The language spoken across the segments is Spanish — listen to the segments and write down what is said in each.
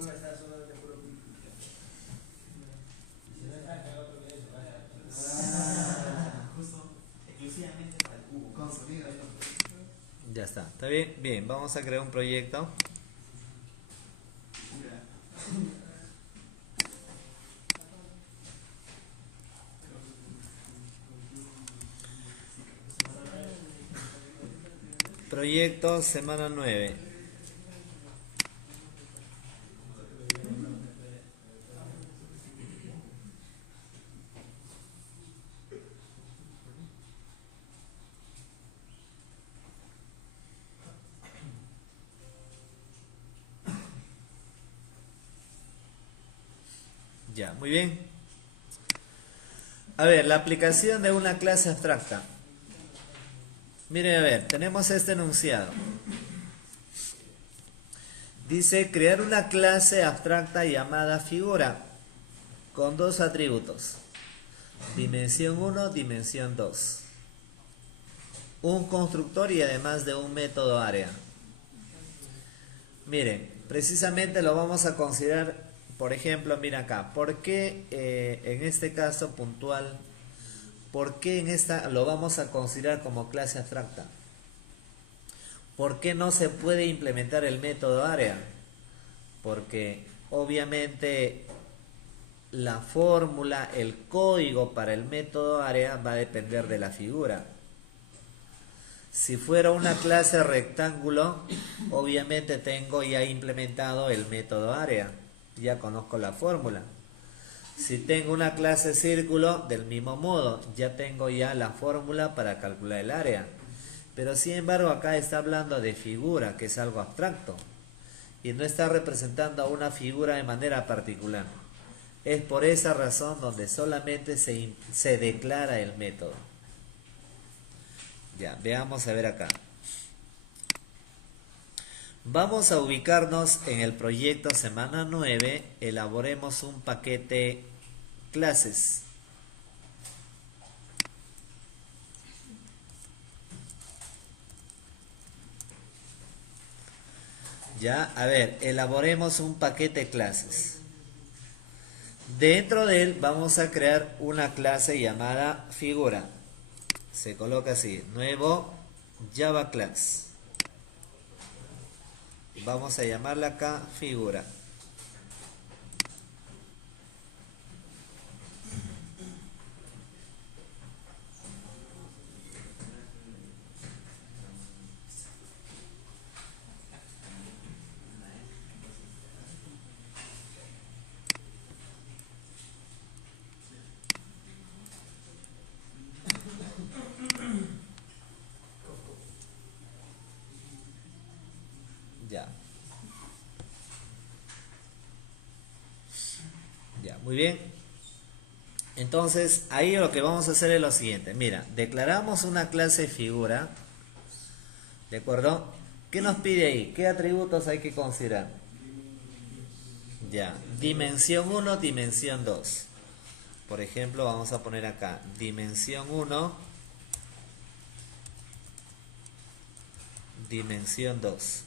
Justo exclusivamente para el cubo. Con sonido. Ya está. ¿Está bien? Bien, vamos a crear un proyecto. Proyecto semana 9. Ya, muy bien. A ver, la aplicación de una clase abstracta. Miren, a ver, tenemos este enunciado. Dice crear una clase abstracta llamada figura con dos atributos. Dimensión 1, dimensión 2. Un constructor y además de un método área. Miren, precisamente lo vamos a considerar, por ejemplo, mira acá, ¿por qué en este caso puntual, por qué en esta lo vamos a considerar como clase abstracta? ¿Por qué no se puede implementar el método área? Porque obviamente la fórmula, el código para el método área va a depender de la figura. Si fuera una clase rectángulo, obviamente tengo ya implementado el método área, ya conozco la fórmula. Si tengo una clase círculo, del mismo modo, ya tengo ya la fórmula para calcular el área. Pero sin embargo acá está hablando de figura, que es algo abstracto, y no está representando a una figura de manera particular. Es por esa razón donde solamente se declara el método. Ya, veamos a ver acá. Vamos a ubicarnos en el proyecto semana 9, elaboremos un paquete clases. Ya, a ver, elaboremos un paquete clases. Dentro de él vamos a crear una clase llamada figura. Se coloca así, nuevo Java class. Vamos a llamarla acá figura. Ya. Ya, muy bien. Entonces, ahí lo que vamos a hacer es lo siguiente. Mira, declaramos una clase figura. ¿De acuerdo? ¿Qué nos pide ahí? ¿Qué atributos hay que considerar? Ya, dimensión 1, dimensión 2. Por ejemplo, vamos a poner acá dimensión 1, dimensión 2.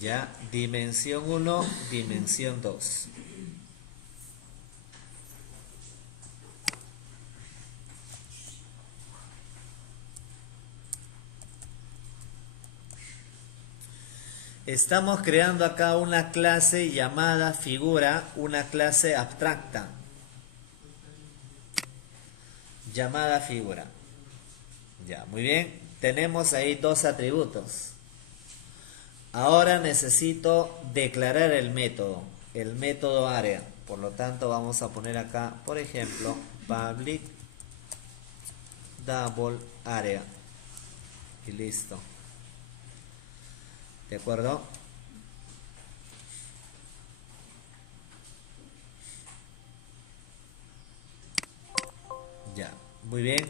Ya, dimensión 1, dimensión 2. Estamos creando acá una clase llamada figura, una clase abstracta. Llamada figura. Ya, muy bien. Tenemos ahí dos atributos. Ahora necesito declarar el método área. Por lo tanto, vamos a poner acá, por ejemplo, public double area. Y listo. ¿De acuerdo? Ya, muy bien.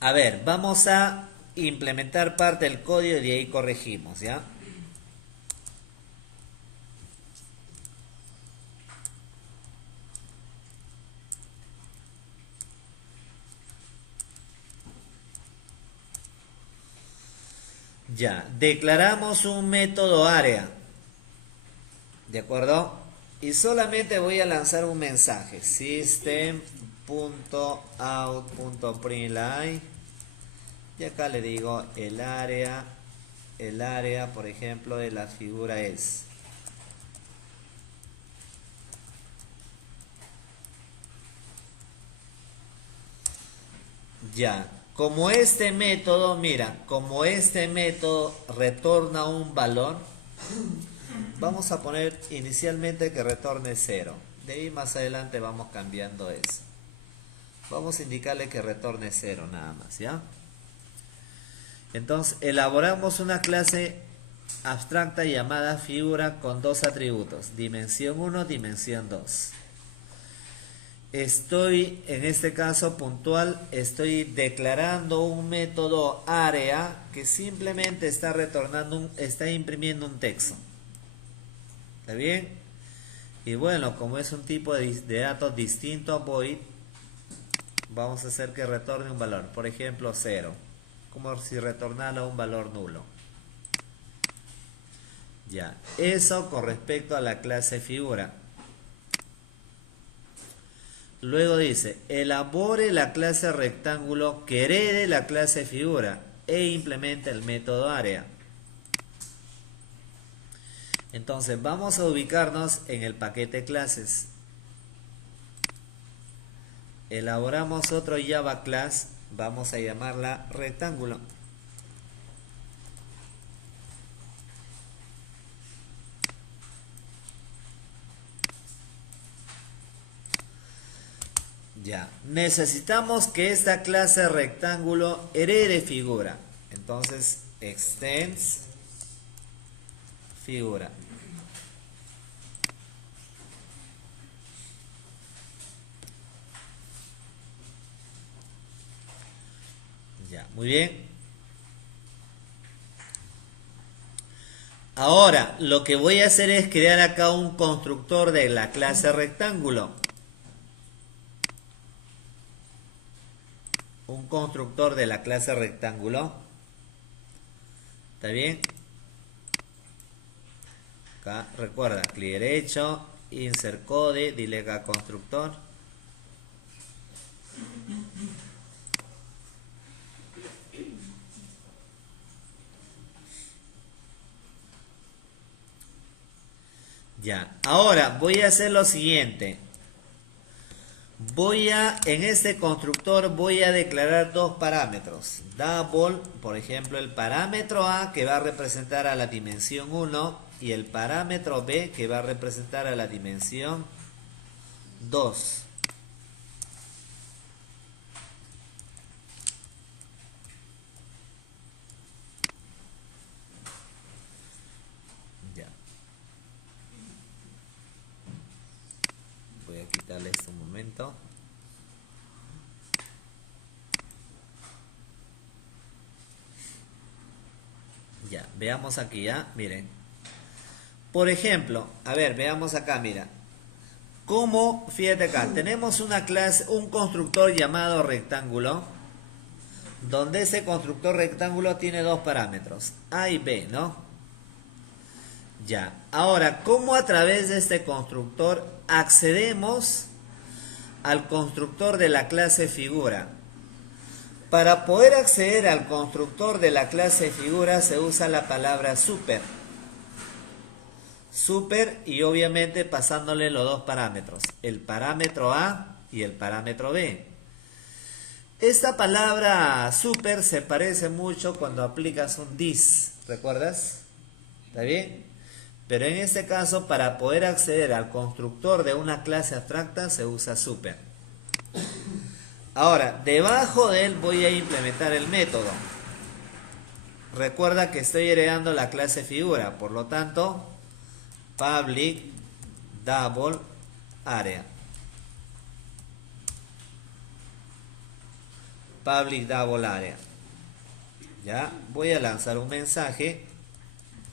A ver, vamos a implementar parte del código y de ahí corregimos, ¿ya? Ya, declaramos un método área. ¿De acuerdo? Y solamente voy a lanzar un mensaje. System.out.println. Y acá le digo el área, por ejemplo, de la figura es. Ya, como este método, mira, como este método retorna un valor, vamos a poner inicialmente que retorne 0. De ahí más adelante vamos cambiando eso. Vamos a indicarle que retorne 0 nada más, ¿ya? Entonces, elaboramos una clase abstracta llamada figura con dos atributos, dimensión 1, dimensión 2. Estoy, en este caso puntual, estoy declarando un método área que simplemente está retornando, está imprimiendo un texto. ¿Está bien? Y bueno, como es un tipo de datos distinto a void, vamos a hacer que retorne un valor, por ejemplo 0, como si retornara un valor nulo. Ya, eso con respecto a la clase figura. Luego dice, elabore la clase rectángulo que herede la clase figura e implemente el método área. Entonces vamos a ubicarnos en el paquete clases. Elaboramos otro Java class, vamos a llamarla rectángulo. Ya, necesitamos que esta clase rectángulo herede figura. Entonces, extends figura. Ya, muy bien. Ahora, lo que voy a hacer es crear acá un constructor de la clase rectángulo. Un constructor de la clase rectángulo. ¿Está bien? Acá, recuerda, clic derecho, insert code, dile acá constructor. Ya, ahora voy a hacer lo siguiente. En este constructor voy a declarar dos parámetros. Double, por ejemplo, el parámetro A que va a representar a la dimensión 1 y el parámetro B que va a representar a la dimensión 2. Ya. Voy a quitarle esto un momento. Ya, veamos aquí ya, miren. Por ejemplo, a ver, veamos acá, mira. Como, fíjate acá, tenemos una clase, un constructor llamado rectángulo, donde ese constructor rectángulo tiene dos parámetros, A y B, ¿no? Ya, ahora, ¿cómo a través de este constructor accedemos al constructor de la clase figura? Para poder acceder al constructor de la clase figura se usa la palabra super. Super y obviamente pasándole los dos parámetros, el parámetro A y el parámetro B. Esta palabra super se parece mucho cuando aplicas un this, ¿recuerdas? ¿Está bien? Pero en este caso, para poder acceder al constructor de una clase abstracta se usa super. Ahora, debajo de él voy a implementar el método. Recuerda que estoy heredando la clase figura, por lo tanto, public double area. Public double area. Ya, voy a lanzar un mensaje.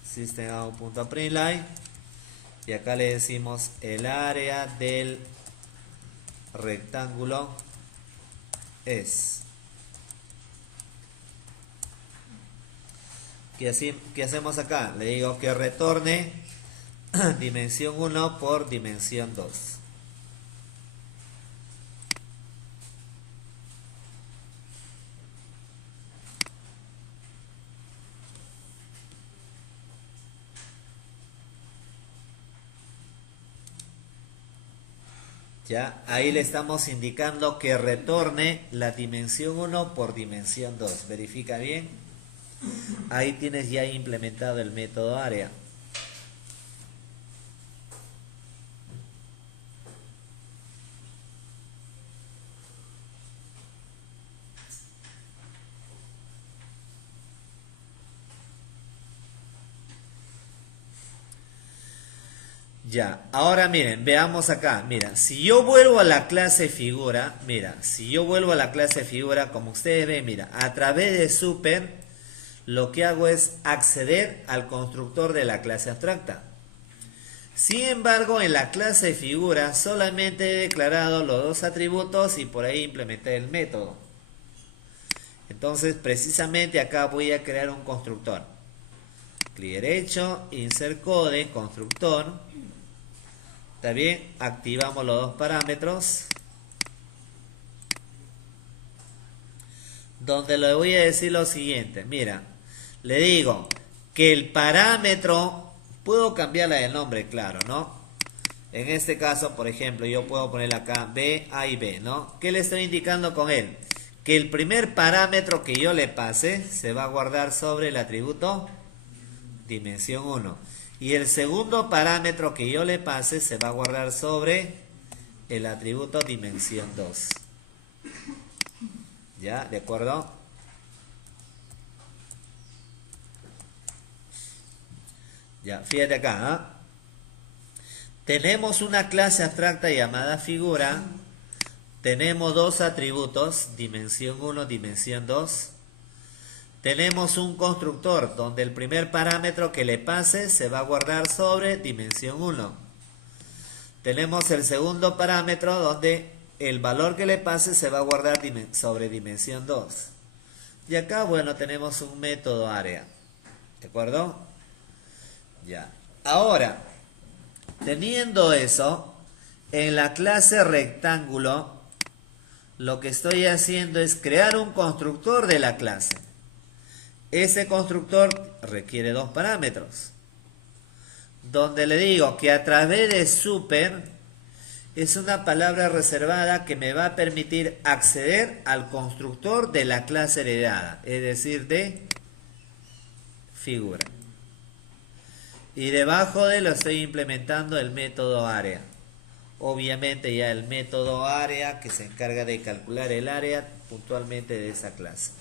Systemout.println. Y acá le decimos el área del rectángulo es. ¿Qué hacemos acá? Le digo que retorne dimensión 1 por dimensión 2. Ya, ahí le estamos indicando que retorne la dimensión 1 por dimensión 2. Verifica bien. Ahí tienes ya implementado el método área. Ya, ahora miren, veamos acá, mira, si yo vuelvo a la clase figura, mira, si yo vuelvo a la clase figura, como ustedes ven, mira, a través de super, lo que hago es acceder al constructor de la clase abstracta. Sin embargo, en la clase figura solamente he declarado los dos atributos y por ahí implementé el método. Entonces, precisamente acá voy a crear un constructor. Clic derecho, insert code, constructor. Está bien, activamos los dos parámetros. Donde le voy a decir lo siguiente, mira, le digo que el parámetro, puedo cambiarle el nombre, claro, ¿no? En este caso, por ejemplo, yo puedo poner acá B, A y B, ¿no? ¿Qué le estoy indicando con él? Que el primer parámetro que yo le pase se va a guardar sobre el atributo dimensión 1. Y el segundo parámetro que yo le pase se va a guardar sobre el atributo dimensión 2. ¿Ya? ¿De acuerdo? Ya, fíjate acá, ¿eh? Tenemos una clase abstracta llamada figura. Tenemos dos atributos, dimensión 1, dimensión 2. Tenemos un constructor donde el primer parámetro que le pase se va a guardar sobre dimensión 1. Tenemos el segundo parámetro donde el valor que le pase se va a guardar sobre dimensión 2. Y acá, bueno, tenemos un método área. ¿De acuerdo? Ya. Ahora, teniendo eso, en la clase rectángulo, lo que estoy haciendo es crear un constructor de la clase. Ese constructor requiere dos parámetros. Donde le digo que a través de super es una palabra reservada que me va a permitir acceder al constructor de la clase heredada, es decir, de figura. Y debajo de lo estoy implementando el método área. Obviamente ya el método área que se encarga de calcular el área puntualmente de esa clase.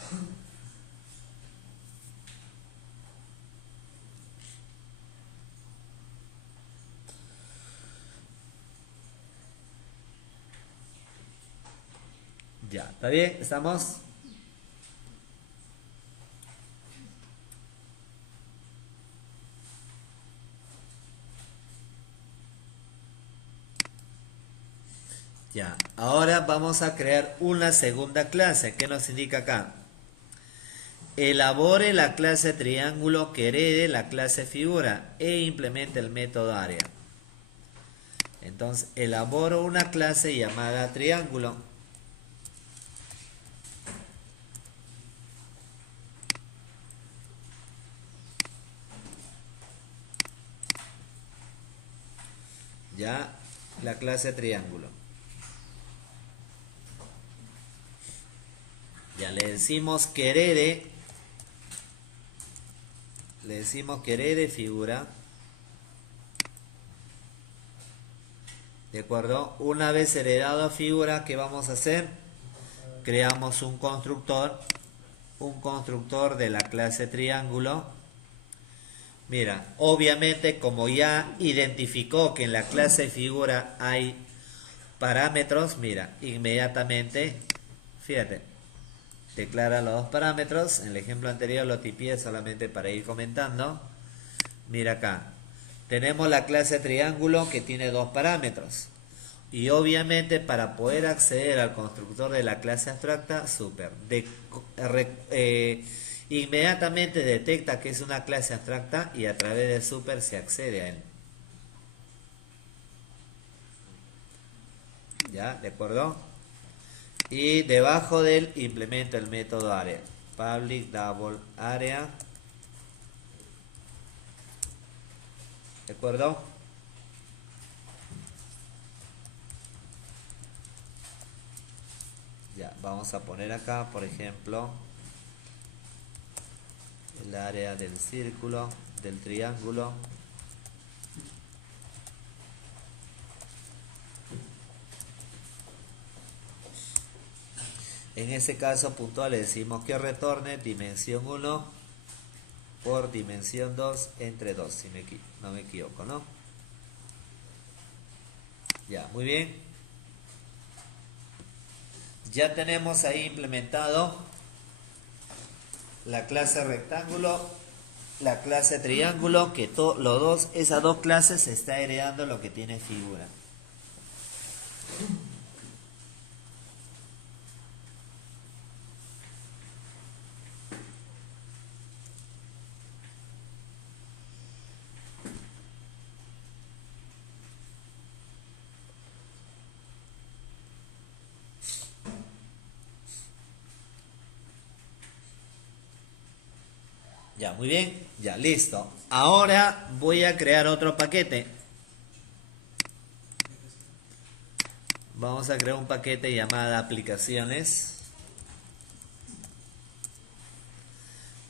Ya, ¿está bien? ¿Estamos? Ya, ahora vamos a crear una segunda clase. ¿Qué nos indica acá? Elabore la clase triángulo que herede la clase figura e implemente el método área. Entonces, elaboro una clase llamada triángulo. Ya, la clase triángulo. Ya le decimos que herede. Le decimos que herede figura. ¿De acuerdo? Una vez heredado a figura, ¿qué vamos a hacer? Creamos un constructor de la clase triángulo. Mira, obviamente como ya identificó que en la clase figura hay parámetros, mira, inmediatamente, fíjate, declara los dos parámetros. En el ejemplo anterior lo tipié solamente para ir comentando. Mira acá, tenemos la clase triángulo que tiene dos parámetros. Y obviamente para poder acceder al constructor de la clase abstracta, super, Inmediatamente detecta que es una clase abstracta y a través de super se accede a él. ¿Ya? ¿De acuerdo? Y debajo de él implementa el método area. Public double area. ¿De acuerdo? Ya, vamos a poner acá, por ejemplo, el área del círculo, del triángulo. En ese caso puntual le decimos que retorne dimensión 1 por dimensión 2 entre 2, si no me equivoco, ¿no? Ya, muy bien. Ya tenemos ahí implementado la clase rectángulo, la clase triángulo, que esas dos clases se está heredando lo que tiene figura. Ya, muy bien, ya, listo. Ahora voy a crear otro paquete. Vamos a crear un paquete llamado aplicaciones.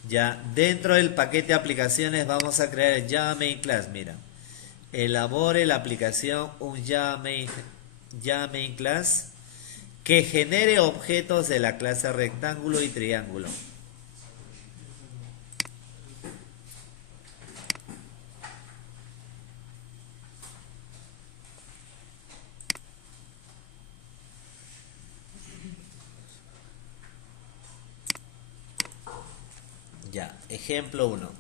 Ya, dentro del paquete aplicaciones vamos a crear el Java Main Class. Mira, elabore la aplicación un Java Main Class que genere objetos de la clase rectángulo y triángulo. Ya, ejemplo 1.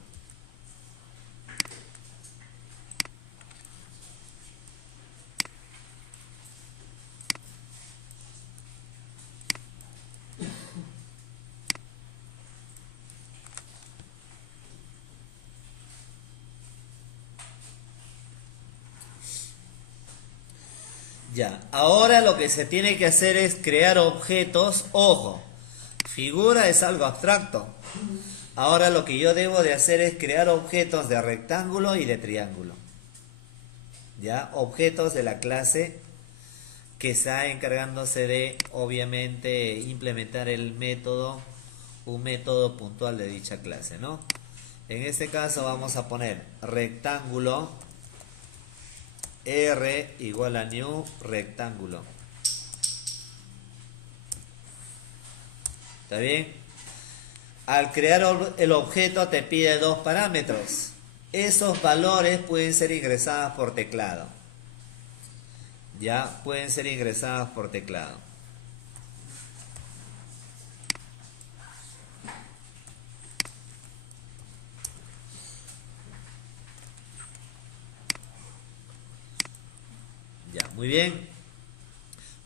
Ya, ahora lo que se tiene que hacer es crear objetos. Ojo, figura es algo abstracto. Ahora lo que yo debo de hacer es crear objetos de rectángulo y de triángulo. Ya, objetos de la clase que está encargándose de, obviamente, implementar el método, un método puntual de dicha clase, ¿no? En este caso vamos a poner rectángulo R igual a new rectángulo. ¿Está bien? Al crear el objeto te pide dos parámetros. Esos valores pueden ser ingresados por teclado. Ya pueden ser ingresados por teclado. Ya, muy bien.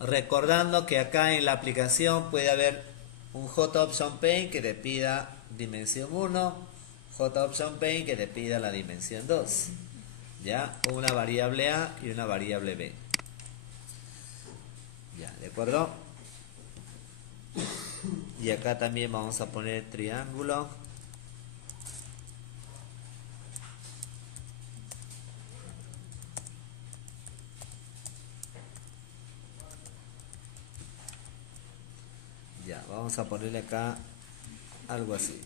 Recordando que acá en la aplicación puede haber un JOptionPaint que te pida dimensión 1, JOptionPaint que te pida la dimensión 2. Ya, una variable A y una variable B. Ya, ¿de acuerdo? Y acá también vamos a poner triángulo. Ya, vamos a ponerle acá algo así.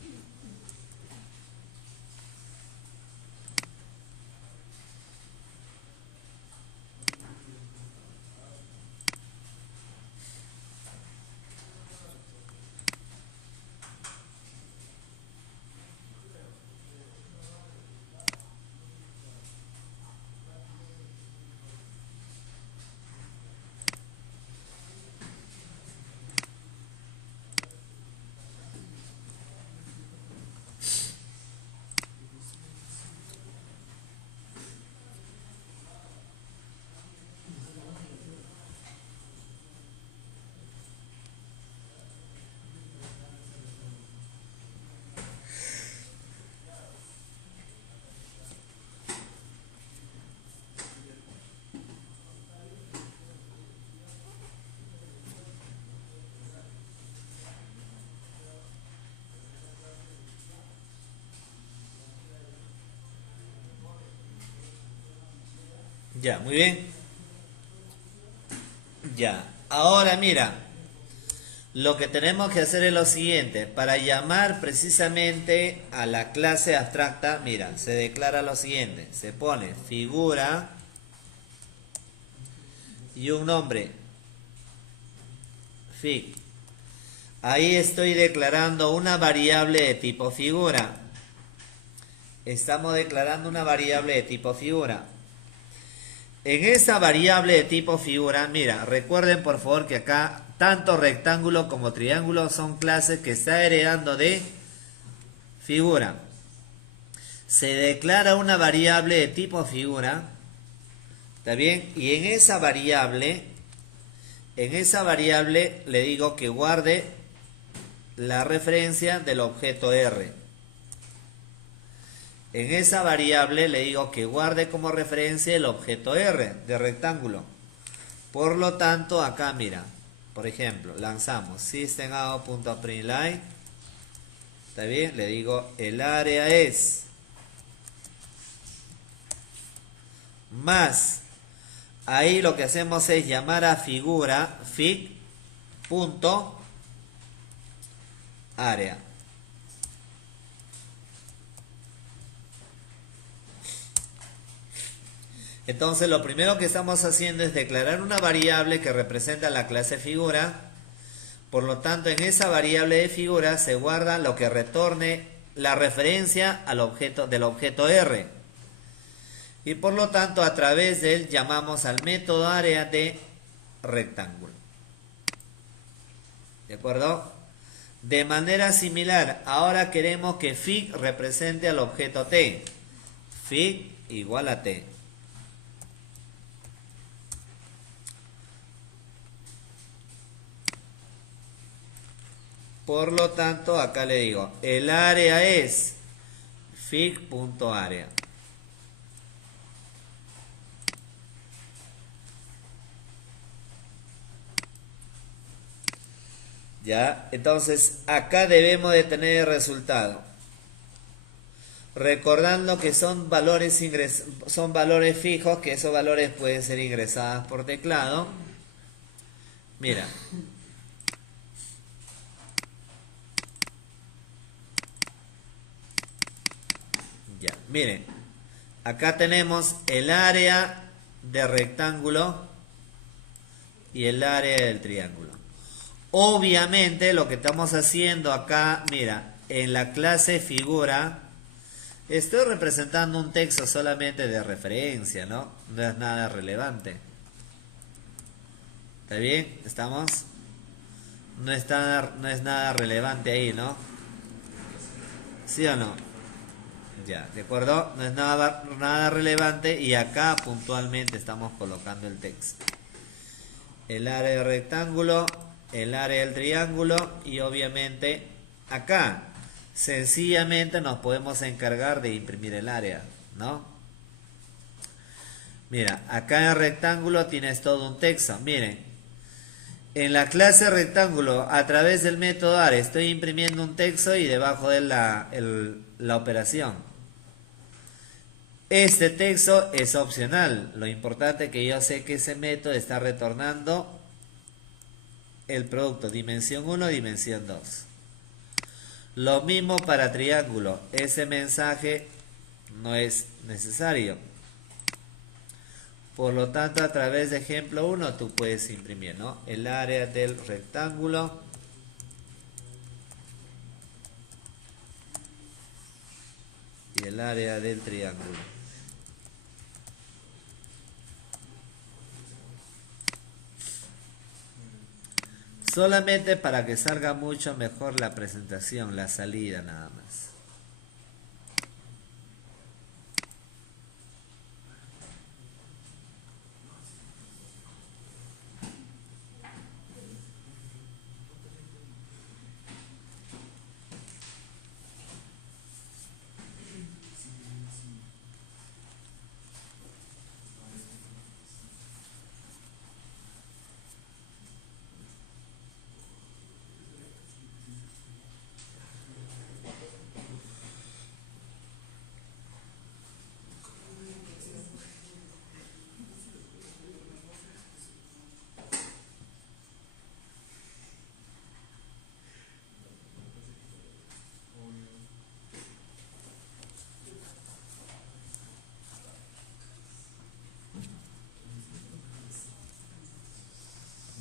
Ya, muy bien. Ya. Ahora mira, lo que tenemos que hacer es lo siguiente. Para llamar precisamente a la clase abstracta, mira, se declara lo siguiente. Se pone figura y un nombre. Fig. Ahí estoy declarando una variable de tipo figura. Estamos declarando una variable de tipo figura. En esa variable de tipo figura, mira, recuerden por favor que acá tanto rectángulo como triángulo son clases que está heredando de figura. Se declara una variable de tipo figura, ¿está bien? Y en esa variable le digo que guarde la referencia del objeto R. En esa variable le digo que guarde como referencia el objeto R de rectángulo. Por lo tanto, acá mira, por ejemplo, lanzamos systemout.println. ¿Está bien? Le digo el área es más. Ahí lo que hacemos es llamar a figura fig.área. Entonces lo primero que estamos haciendo es declarar una variable que representa la clase figura. Por lo tanto, en esa variable de figura se guarda lo que retorne la referencia al objeto del objeto R. Y por lo tanto, a través de él llamamos al método área de rectángulo. ¿De acuerdo? De manera similar, ahora queremos que fig represente al objeto t. Fig igual a t. Por lo tanto, acá le digo, el área es fig.área. Ya, entonces acá debemos de tener el resultado. Recordando que son valores fijos, que esos valores pueden ser ingresados por teclado. Mira. Ya, miren. Acá tenemos el área de rectángulo y el área del triángulo. Obviamente lo que estamos haciendo acá, mira, en la clase figura, estoy representando un texto solamente de referencia, ¿no? No es nada relevante. ¿Está bien? ¿Estamos? No es nada relevante ahí, ¿no? ¿Sí o no? Ya, ¿de acuerdo? No es nada relevante y acá puntualmente estamos colocando el texto. El área del rectángulo, el área del triángulo y obviamente acá sencillamente nos podemos encargar de imprimir el área, ¿no? Mira, acá en el rectángulo tienes todo un texto. Miren, en la clase rectángulo a través del método área estoy imprimiendo un texto y debajo de la operación. Este texto es opcional. Lo importante es que yo sé que ese método está retornando el producto dimensión 1, dimensión 2. Lo mismo para triángulo. Ese mensaje no es necesario. Por lo tanto, a través de ejemplo 1 tú puedes imprimir, ¿no? El área del rectángulo y el área del triángulo. Solamente para que salga mucho mejor la presentación, la salida nada más.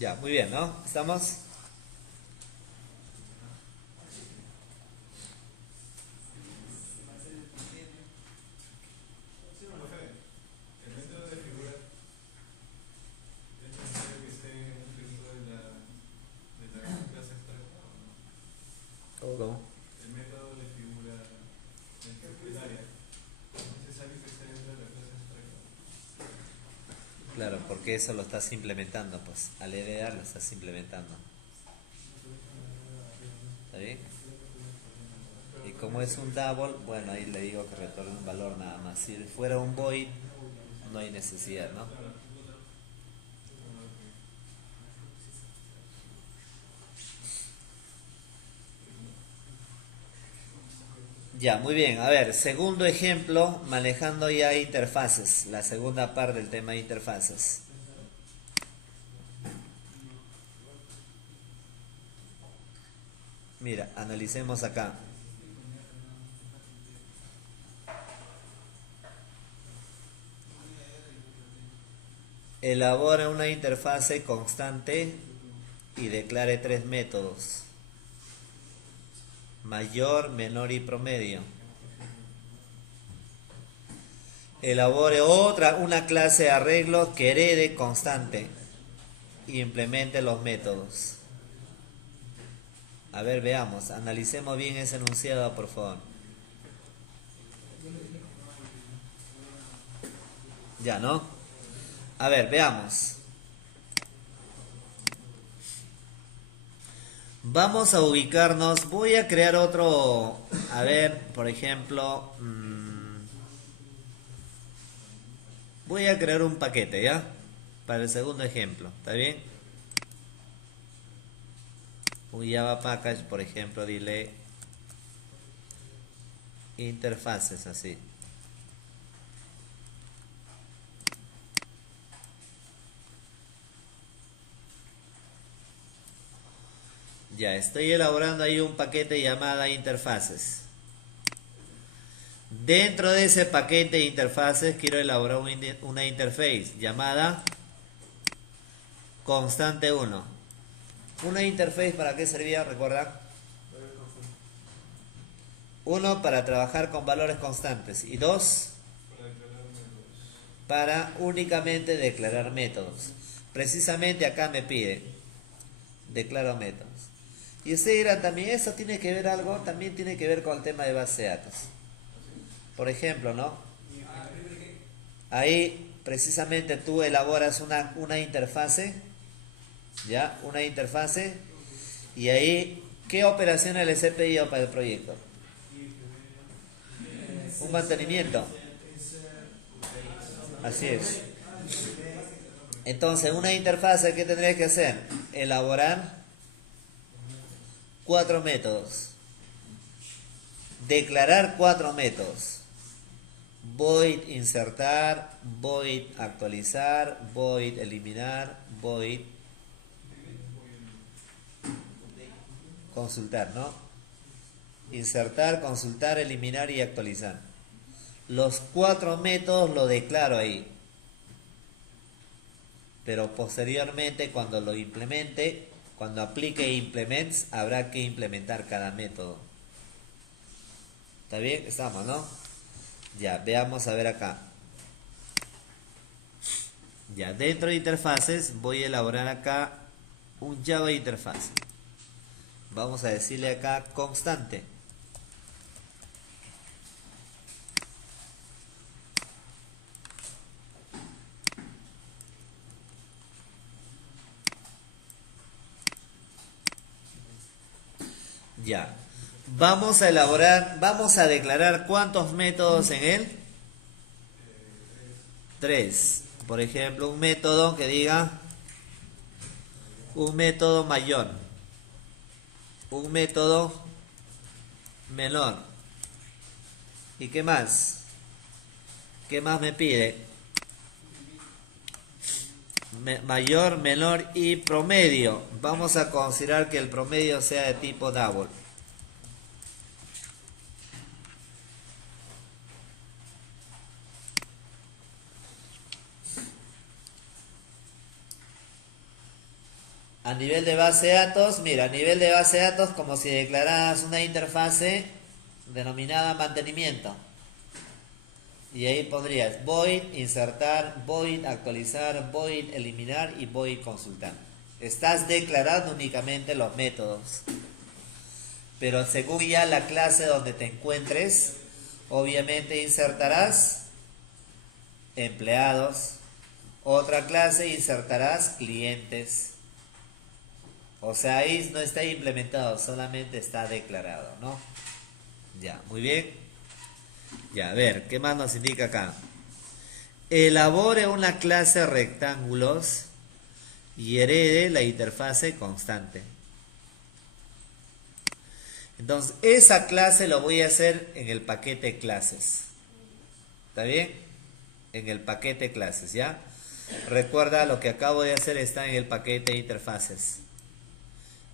Ya, muy bien, ¿no? ¿Estamos? El método de figura es necesario que esté en un registro de la clase abstracta o no. ¿Cómo? El método de figura del área es necesario que esté dentro de la clase abstracta. Claro, porque eso lo estás implementando, pues. Al heredar lo estás implementando. ¿Está bien? Y como es un double, bueno, ahí le digo que retorne un valor nada más. Si fuera un void, no hay necesidad, ¿no? Ya, muy bien. A ver, segundo ejemplo, manejando ya interfaces. La segunda parte del tema de interfaces. Mira, analicemos acá. Elabora una interfase constante y declare tres métodos: mayor, menor y promedio. Elabore una clase de arreglo que herede constante y implemente los métodos. A ver, veamos, analicemos bien ese enunciado, por favor. Ya, ¿no? A ver, veamos. Vamos a ubicarnos. Voy a crear otro. A ver, por ejemplo. Voy a crear un paquete, ¿ya? Para el segundo ejemplo. ¿Está bien? Un Java Package, por ejemplo, dile interfaces, así. Ya, estoy elaborando ahí un paquete llamado interfaces. Dentro de ese paquete de interfaces quiero elaborar una interface llamada constante 1. Una interface, ¿para qué servía? ¿Recuerdan? Uno, para trabajar con valores constantes. Y dos, Para declarar métodos. para únicamente declarar métodos. Precisamente acá me pide declaro métodos. Y ustedes dirán también, eso tiene que ver algo, también tiene que ver con el tema de base de datos. Por ejemplo, ¿no? Ahí precisamente tú elaboras una interfase, ¿ya? Una interfase, y ahí, ¿qué operaciones les he pedido para el proyecto? Un mantenimiento. Así es. Entonces, una interfase, ¿qué tendría que hacer? Elaborar 4 métodos. Declarar 4 métodos. Void insertar, void actualizar, void eliminar, void consultar, ¿no? Insertar, consultar, eliminar y actualizar. Los 4 métodos lo declaro ahí. Pero posteriormente, cuando lo implemente, cuando aplique implements, habrá que implementar cada método. ¿Está bien? Estamos, ¿no? Ya, veamos a ver acá. Ya, dentro de interfaces voy a elaborar acá un Java interfaz. Vamos a decirle acá constante. Ya. Vamos a elaborar, vamos a declarar cuántos métodos en él. 3. Por ejemplo, un método que diga un método mayor, un método menor. ¿Y qué más? ¿Qué más me pide? Mayor, menor y promedio. Vamos a considerar que el promedio sea de tipo double. A nivel de base de datos, mira, a nivel de base de datos como si declararas una interfase denominada mantenimiento. Y ahí pondrías void insertar, void actualizar, void eliminar y void consultar. Estás declarando únicamente los métodos. Pero según ya la clase donde te encuentres, obviamente insertarás empleados. Otra clase insertarás clientes. O sea, ahí no está implementado, solamente está declarado, ¿no? Ya, muy bien. Ya, a ver, ¿qué más nos indica acá? Elabore una clase rectángulos y herede la interfase constante. Entonces, esa clase lo voy a hacer en el paquete clases. ¿Está bien? En el paquete clases, ¿ya? Recuerda, lo que acabo de hacer está en el paquete interfaces.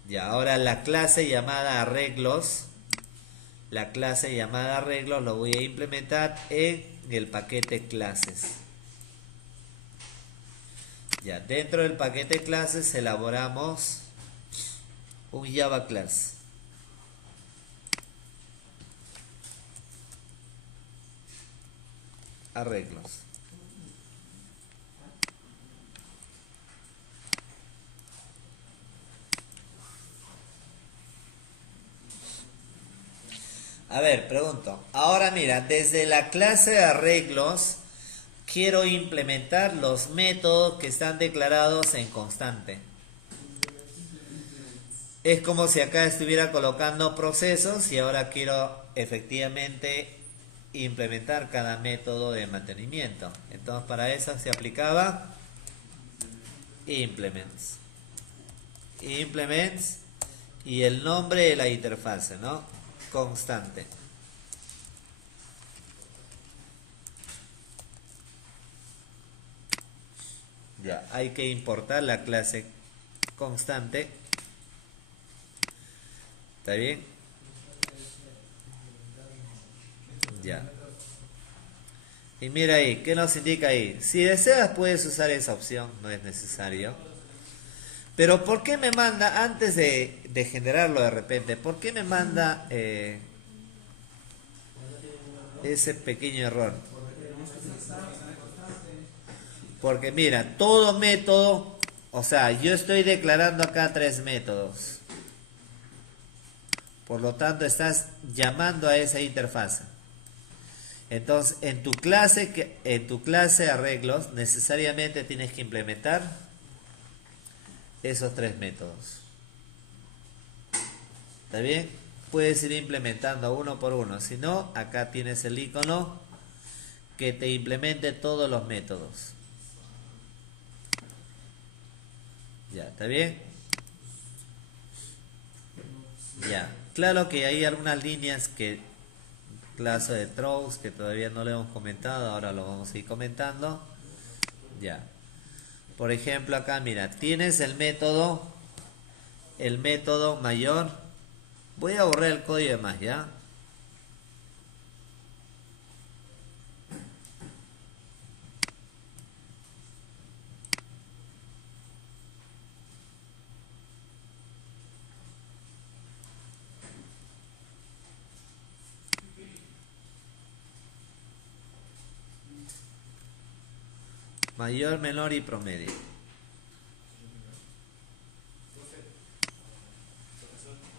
Ya, ahora la clase llamada arreglos. La clase llamada arreglos lo voy a implementar en el paquete clases. Ya, dentro del paquete clases elaboramos un Java class. Arreglos. A ver, pregunto. Ahora mira, desde la clase de arreglos quiero implementar los métodos que están declarados en constante. Es como si acá estuviera colocando procesos y ahora quiero efectivamente implementar cada método de mantenimiento. Entonces para eso se aplicaba implements. Implements y el nombre de la interfase, ¿no? Constante. Ya, hay que importar la clase constante. ¿Está bien? Ya. Y mira ahí, ¿qué nos indica ahí? Si deseas puedes usar esa opción, no es necesario. Pero ¿por qué me manda, antes de generarlo de repente, por qué me manda ese pequeño error? Porque mira, todo método, o sea, yo estoy declarando acá 3 métodos. Por lo tanto, estás llamando a esa interfaz. Entonces, en tu clase arreglos, necesariamente tienes que implementar esos 3 métodos. ¿Está bien? Puedes ir implementando uno por uno. Si no, acá tienes el icono que te implemente todos los métodos. Ya, ¿está bien? Ya. Claro que hay algunas líneas que, clase de throws, que todavía no le hemos comentado, ahora lo vamos a ir comentando. Ya. Por ejemplo, acá, mira, tienes el método mayor. Voy a borrar el código de más, ¿ya? Mayor, menor y promedio.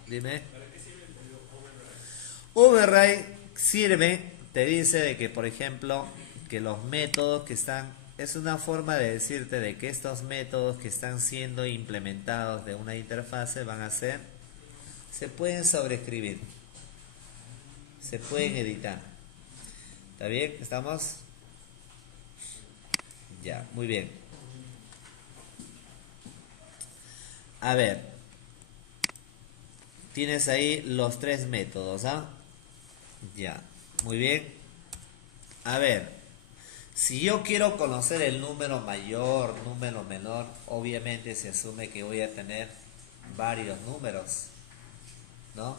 Dime. Override sirve, te dice de que, por ejemplo, que los métodos que están, es una forma de decirte de que estos métodos que están siendo implementados de una interfase van a ser, se pueden sobreescribir, se pueden editar. ¿Está bien? ¿Estamos? Ya, muy bien. A ver, tienes ahí los 3 métodos, ¿ah? Ya, muy bien. A ver, si yo quiero conocer el número mayor, número menor, obviamente se asume que voy a tener varios números, ¿no?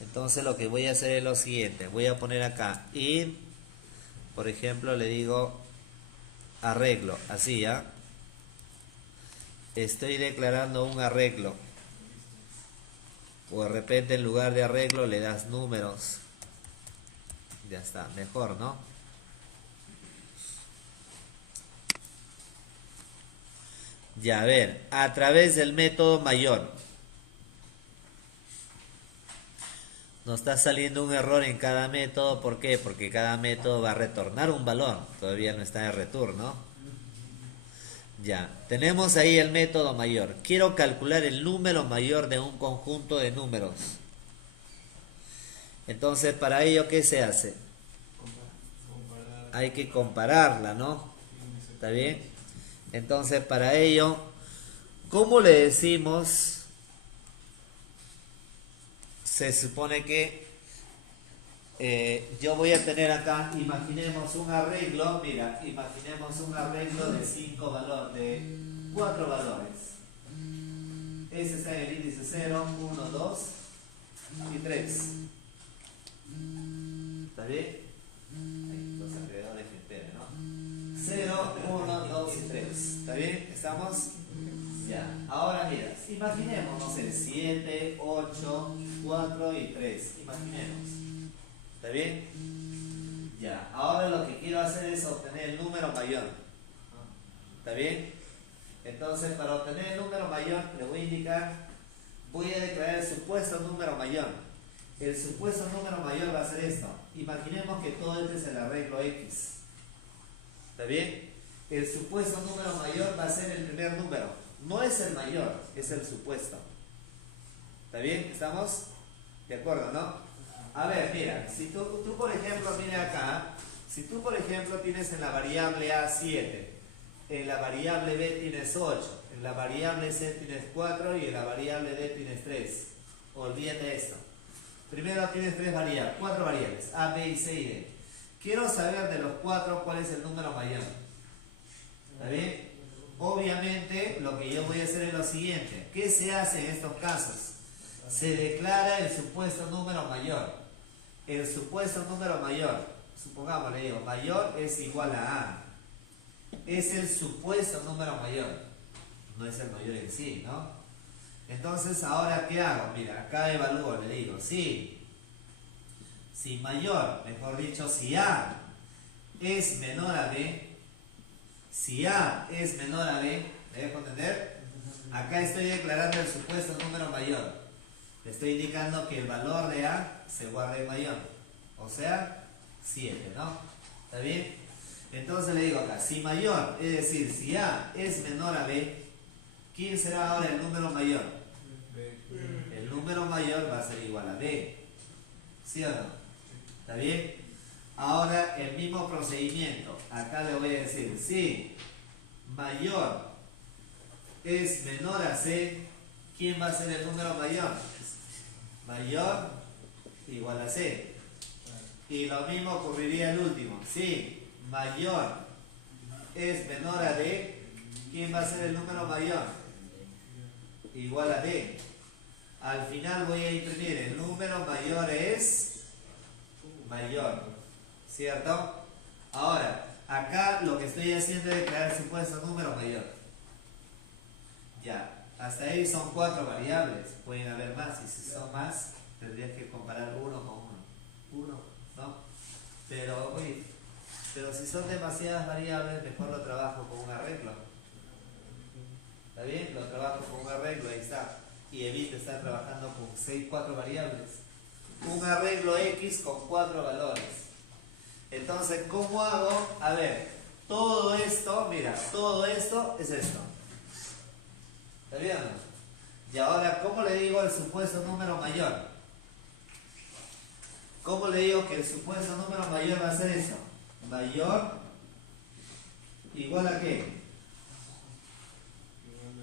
Entonces lo que voy a hacer es lo siguiente, voy a poner acá int, por ejemplo, le digo arreglo, así, ¿ya? estoy declarando un arreglo. O de repente en lugar de arreglo le das números. Ya está, mejor, ¿no? Ya, a ver, a través del método mayor. Nos está saliendo un error en cada método. ¿Por qué? Porque cada método va a retornar un valor. Todavía no está en return, ¿no? Ya, tenemos ahí el método mayor. Quiero calcular el número mayor de un conjunto de números. Entonces, para ello, ¿qué se hace? Hay que compararla, ¿no? ¿Está bien? Entonces, para ello, ¿cómo le decimos? Se supone que yo voy a tener acá, imaginemos un arreglo, mira, imaginemos un arreglo de 5 valores, de 4 valores. Ese está en el índice 0, 1, 2 y 3. ¿Está bien? Ahí, los acreedores que esperen, ¿no? 0, 1, 2 y 3. ¿Está bien? ¿Estamos? Ya. Ahora mira, imaginemos, no sé, 7, 8, 4 y 3. Imaginemos. ¿Está bien? Ya. Ahora lo que quiero hacer es obtener el número mayor. ¿Está bien? Entonces, para obtener el número mayor, le voy a indicar, voy a declarar el supuesto número mayor. El supuesto número mayor va a ser esto. Imaginemos que todo este es el arreglo X. ¿Está bien? El supuesto número mayor va a ser el primer número. No es el mayor, es el supuesto. ¿Está bien? ¿Estamos? ¿De acuerdo, no? A ver, mira, si tú por ejemplo, mira acá, si tú por ejemplo tienes en la variable A 7, en la variable B tienes 8, en la variable C tienes 4 y en la variable D tienes 3. Olvídate de esto. Primero tienes 4 variables, A, B, C y D. Quiero saber de los 4 cuál es el número mayor. ¿Está bien? Obviamente lo que yo voy a hacer es lo siguiente. ¿Qué se hace en estos casos? Se declara el supuesto número mayor. El supuesto número mayor, supongamos, le digo, mayor es igual a A. Es el supuesto número mayor. No es el mayor en sí, ¿no? Entonces, ¿ahora qué hago? Mira, acá evalúo, le digo, si mayor, mejor dicho, si A es menor a B, si A es menor a B, ¿me dejo entender? Acá estoy declarando el supuesto número mayor. Le estoy indicando que el valor de A se guarda en mayor. O sea, 7, ¿no? ¿Está bien? Entonces le digo acá, si mayor, es decir, si A es menor a B, ¿quién será ahora el número mayor? El número mayor va a ser igual a B. ¿Sí o no? ¿Está bien? Ahora el mismo procedimiento. Acá le voy a decir, si mayor es menor a C, ¿quién va a ser el número mayor? Mayor igual a C. Y lo mismo ocurriría el último. Si mayor es menor a D, ¿quién va a ser el número mayor? Igual a D. Al final voy a imprimir el número mayor es mayor. ¿Cierto? Ahora, acá lo que estoy haciendo es declarar el supuesto número mayor. Ya, hasta ahí son 4 variables. Pueden haber más, y si son más, tendrías que comparar uno con uno, ¿no? Pero, oye, si son demasiadas variables, mejor lo trabajo con un arreglo. ¿Está bien? Lo trabajo con un arreglo, ahí está. Y evito estar trabajando con 4 variables. Un arreglo X con 4 valores. Entonces, ¿cómo hago? A ver, todo esto, mira, todo esto es esto. ¿Está bien? Y ahora, ¿cómo le digo el supuesto número mayor? ¿Cómo le digo que el supuesto número mayor va a ser eso? Mayor igual a qué?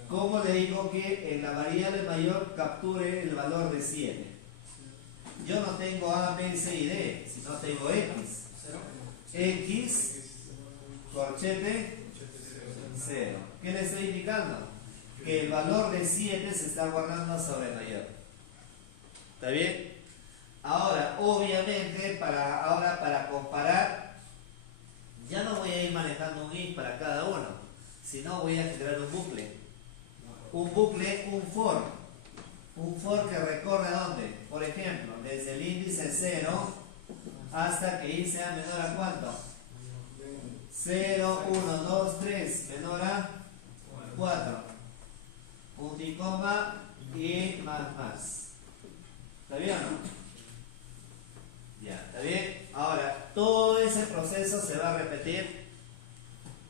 ¿Cómo le digo que en la variable mayor capture el valor de 7? Yo no tengo A, B, C y D, sino tengo X. X, corchete, 0. ¿Qué le estoy indicando? Que el valor de 7 se está guardando sobre mayor. ¿Está bien? Ahora, obviamente, para comparar, ya no voy a ir manejando un if para cada uno, sino voy a generar un bucle. un bucle, un for. Un for que recorre ¿dónde? Por ejemplo, desde el índice 0 hasta que i sea menor a ¿cuánto? 0, 1, 2, 3, menor a 4. Punto y coma y más. ¿Está bien o no? Ya, ¿está bien? Ahora, todo ese proceso se va a repetir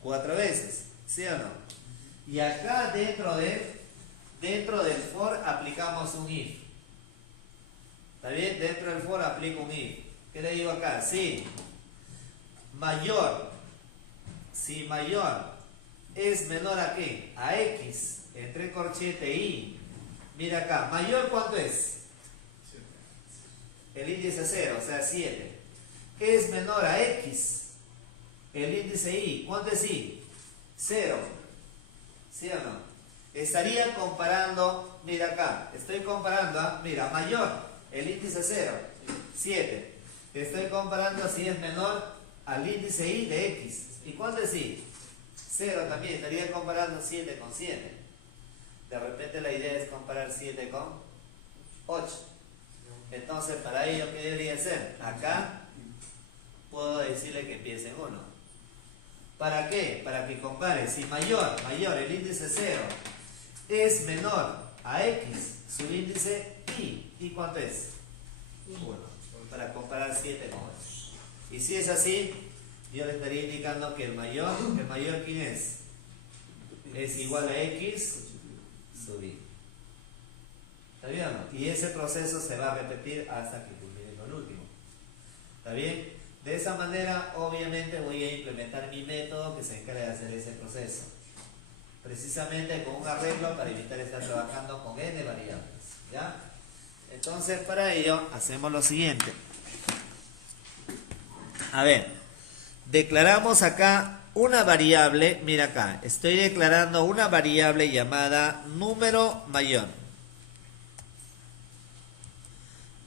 4 veces, ¿sí o no? Y acá dentro del for aplicamos un if. ¿Está bien? Dentro del for aplico un if. ¿Qué le digo acá? Si mayor es menor a ¿qué? A x, entre corchete y. Mira acá, mayor ¿cuánto es? El índice 0, o sea 7. Es menor a x, el índice y. ¿Cuánto es y? 0. ¿Sí o no? Estaría comparando, mira acá, estoy comparando, mira, mayor, el índice 0, 7. Estoy comparando si es menor al índice y de x. ¿Y cuánto es y? 0 también, estaría comparando 7 con 7. De repente la idea es comparar 7 con 8. Entonces, para ello, ¿qué debería ser? Acá puedo decirle que empiece en 1. ¿Para qué? Para que compare si mayor, el índice 0 es menor a x, su índice y. ¿Y cuánto es? 1. Para comparar 7 con 8. Y si es así, yo le estaría indicando que el mayor ¿quién es? Es igual a x sub y. ¿Está bien o no? Y ese proceso se va a repetir hasta que culmine con el último. ¿Está bien? De esa manera, obviamente, voy a implementar mi método que se encarga de hacer ese proceso. Precisamente con un arreglo para evitar estar trabajando con n variables. ¿Ya? Entonces, para ello, hacemos lo siguiente. A ver, declaramos acá una variable. Mira acá, estoy declarando una variable llamada número mayor.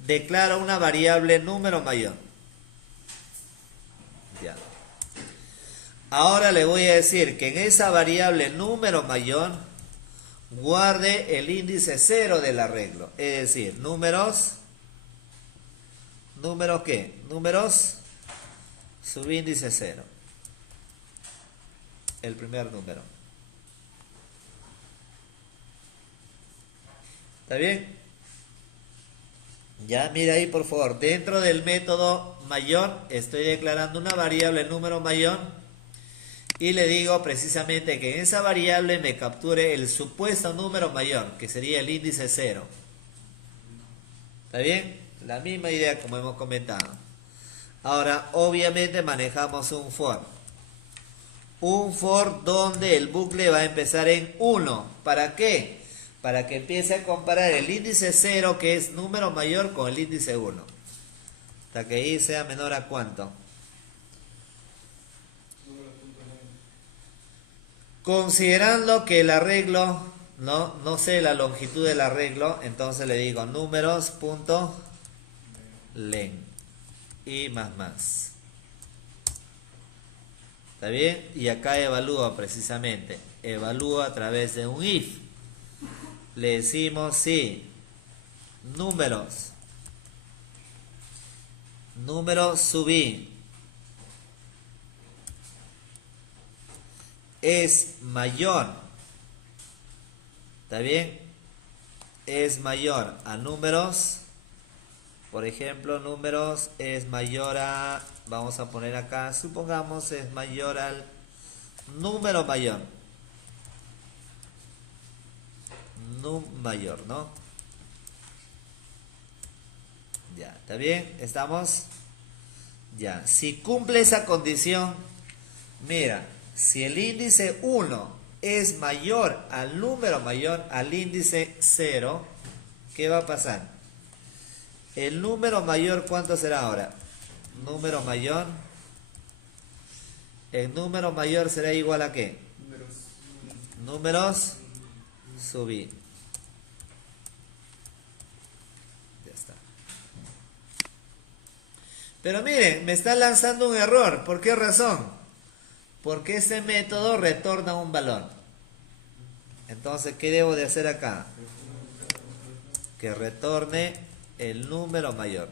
Declaro una variable número mayor. Ya. Ahora le voy a decir que en esa variable número mayor guarde el índice 0 del arreglo. Es decir, ¿números qué? Números subíndice 0. El primer número. ¿Está bien? Ya, mira ahí por favor, dentro del método mayor estoy declarando una variable número mayor y le digo precisamente que en esa variable me capture el supuesto número mayor, que sería el índice 0. ¿Está bien? La misma idea como hemos comentado. Ahora, obviamente manejamos un for. Un for donde el bucle va a empezar en 1. ¿Para qué? Para que empiece a comparar el índice 0, que es número mayor, con el índice 1. Hasta que i sea menor a ¿cuánto? Considerando que el arreglo, no sé la longitud del arreglo, entonces le digo números.len y más. ¿Está bien? Y acá evalúa precisamente. Evalúa a través de un if. Le decimos si números sub i es mayor, ¿está bien? Es mayor a números, por ejemplo, números es mayor a, vamos a poner acá, supongamos es mayor al número mayor. Mayor, ¿no? Ya, ¿está bien? ¿Estamos? Ya, si cumple esa condición, mira, si el índice 1 es mayor al número mayor, al índice 0, ¿qué va a pasar? El número mayor, ¿cuánto será ahora? Número mayor. El número mayor será igual a ¿qué? Números sub i. Ya está. Pero miren, me está lanzando un error. ¿Por qué razón? Porque este método retorna un valor. Entonces, ¿qué debo de hacer acá? Que retorne el número mayor.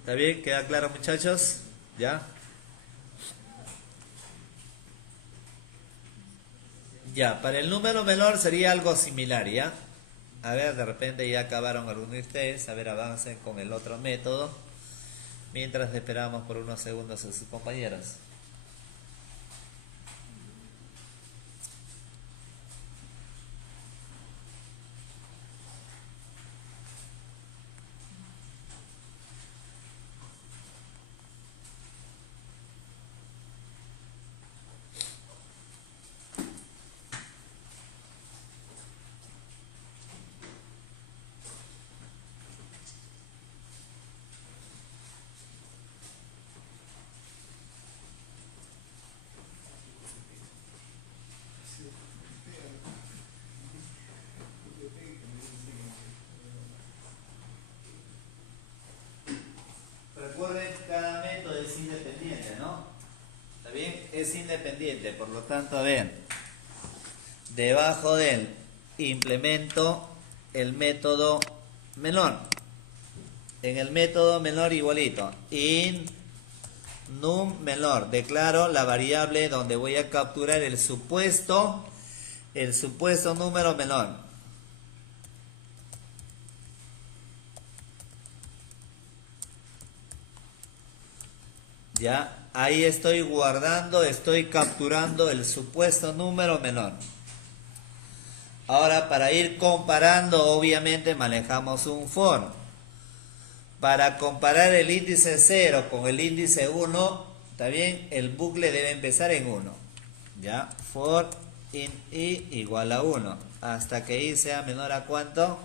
¿Está bien? ¿Queda claro, muchachos? ¿Ya? Ya, para el número menor sería algo similar, ¿ya? A ver, de repente ya acabaron algunos de ustedes. A ver, avancen con el otro método. Mientras esperamos por unos segundos a sus compañeros. Recuerden, cada método es independiente, ¿no? ¿Está bien? Es independiente, por lo tanto, a ver, debajo del implemento el método menor. En el método menor igualito, in num menor, declaro la variable donde voy a capturar el supuesto número menor. Ya, ahí estoy guardando, estoy capturando el supuesto número menor. Ahora, para ir comparando, obviamente manejamos un for. Para comparar el índice 0 con el índice 1, ¿está bien? El bucle debe empezar en 1. ¿Ya? For in i igual a 1. Hasta que i sea menor a ¿cuánto?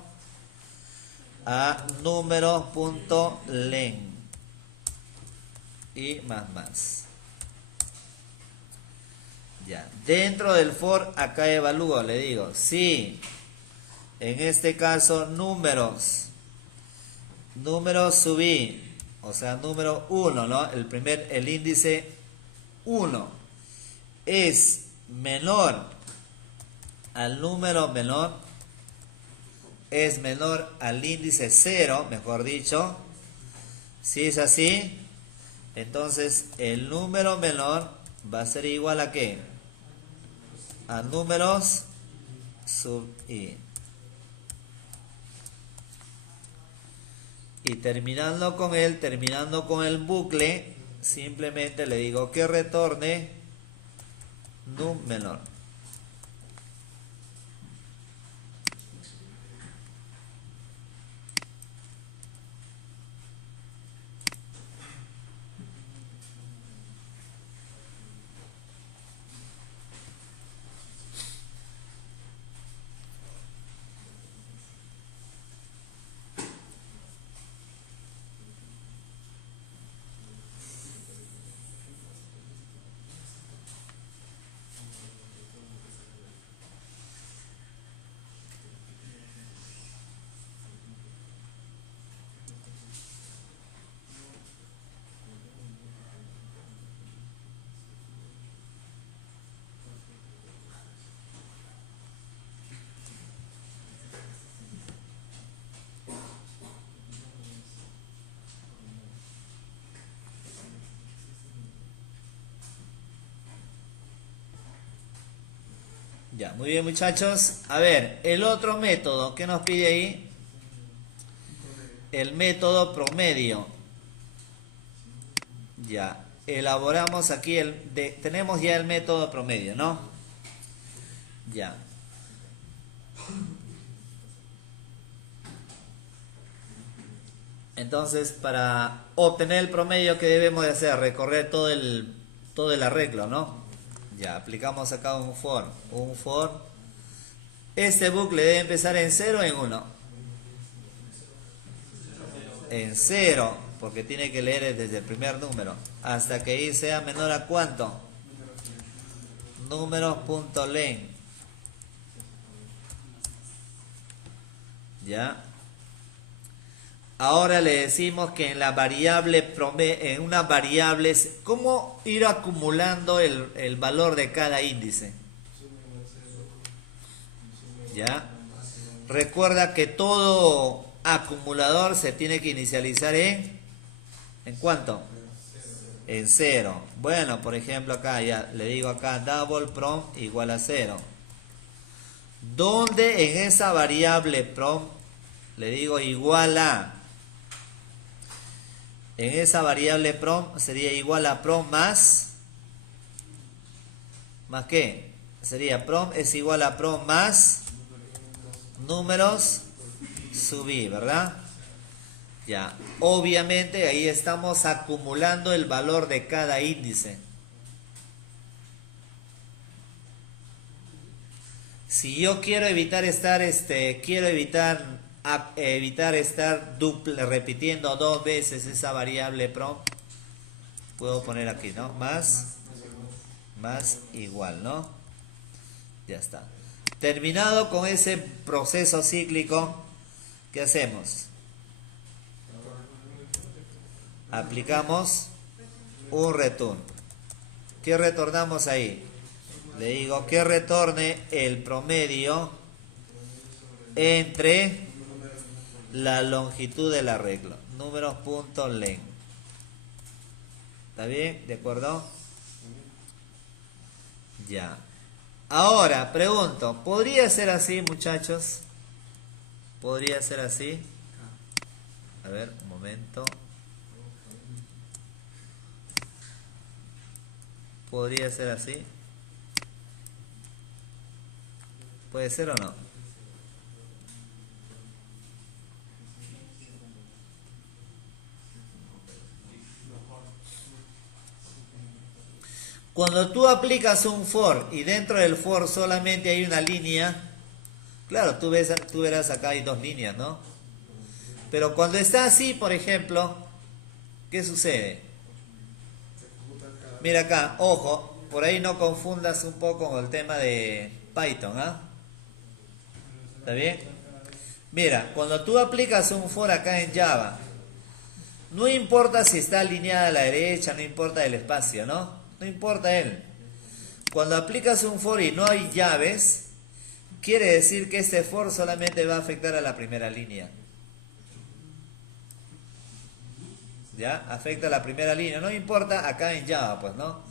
A número.len. Y más. Ya. Dentro del for, acá evalúo, le digo, si en este caso números subí, o sea, número 1, ¿no? El índice 1 es menor al número menor, es menor al índice 0, mejor dicho. Si es así, entonces el número menor va a ser igual a ¿qué? A números sub i. Y terminando con el bucle, simplemente le digo que retorne num menor. Ya, muy bien, muchachos. A ver, el otro método, ¿qué nos pide ahí? El método promedio. Ya, elaboramos aquí tenemos ya el método promedio, ¿no? Ya. Entonces, para obtener el promedio, ¿qué debemos de hacer? Recorrer todo el arreglo, ¿no? Ya, aplicamos acá un for. Este bucle debe empezar en 0 o en 1. en 0, porque tiene que leer desde el primer número, hasta que i sea menor a ¿cuánto? Números.len. ¿Ya? Ahora le decimos que en la variable en una variable, ¿cómo ir acumulando el valor de cada índice? ¿Ya? Recuerda que todo acumulador se tiene que inicializar ¿en cuánto? En 0. Bueno, por ejemplo acá ya le digo acá double prom igual a 0. ¿Dónde en esa variable prom le digo igual a? En esa variable prom sería igual a prom más ¿qué? Sería prom es igual a prom más números sub i, ¿verdad? Ya, obviamente ahí estamos acumulando el valor de cada índice. Si yo quiero evitar estar repitiendo dos veces esa variable prom, puedo poner aquí, ¿no? Más igual, ¿no? Ya está. Terminado con ese proceso cíclico, ¿qué hacemos? Aplicamos un return. ¿Qué retornamos ahí? Le digo que retorne el promedio entre la longitud del arreglo. Números.len. ¿Está bien? ¿De acuerdo? Ya. Ahora, pregunto, ¿podría ser así, muchachos? ¿Podría ser así? A ver, un momento. ¿Podría ser así? ¿Puede ser o no? Cuando tú aplicas un for y dentro del for solamente hay una línea, claro, tú verás acá hay dos líneas, ¿no? Pero cuando está así, por ejemplo, ¿qué sucede? Mira acá, ojo, por ahí no confundas un poco con el tema de Python, ¿ah? ¿Está bien? Mira, cuando tú aplicas un for acá en Java, no importa si está alineada a la derecha, no importa el espacio, ¿no? No importa él. Cuando aplicas un for y no hay llaves, quiere decir que este for solamente va a afectar a la primera línea. ¿Ya? Afecta a la primera línea. No importa acá en Java, pues, ¿no?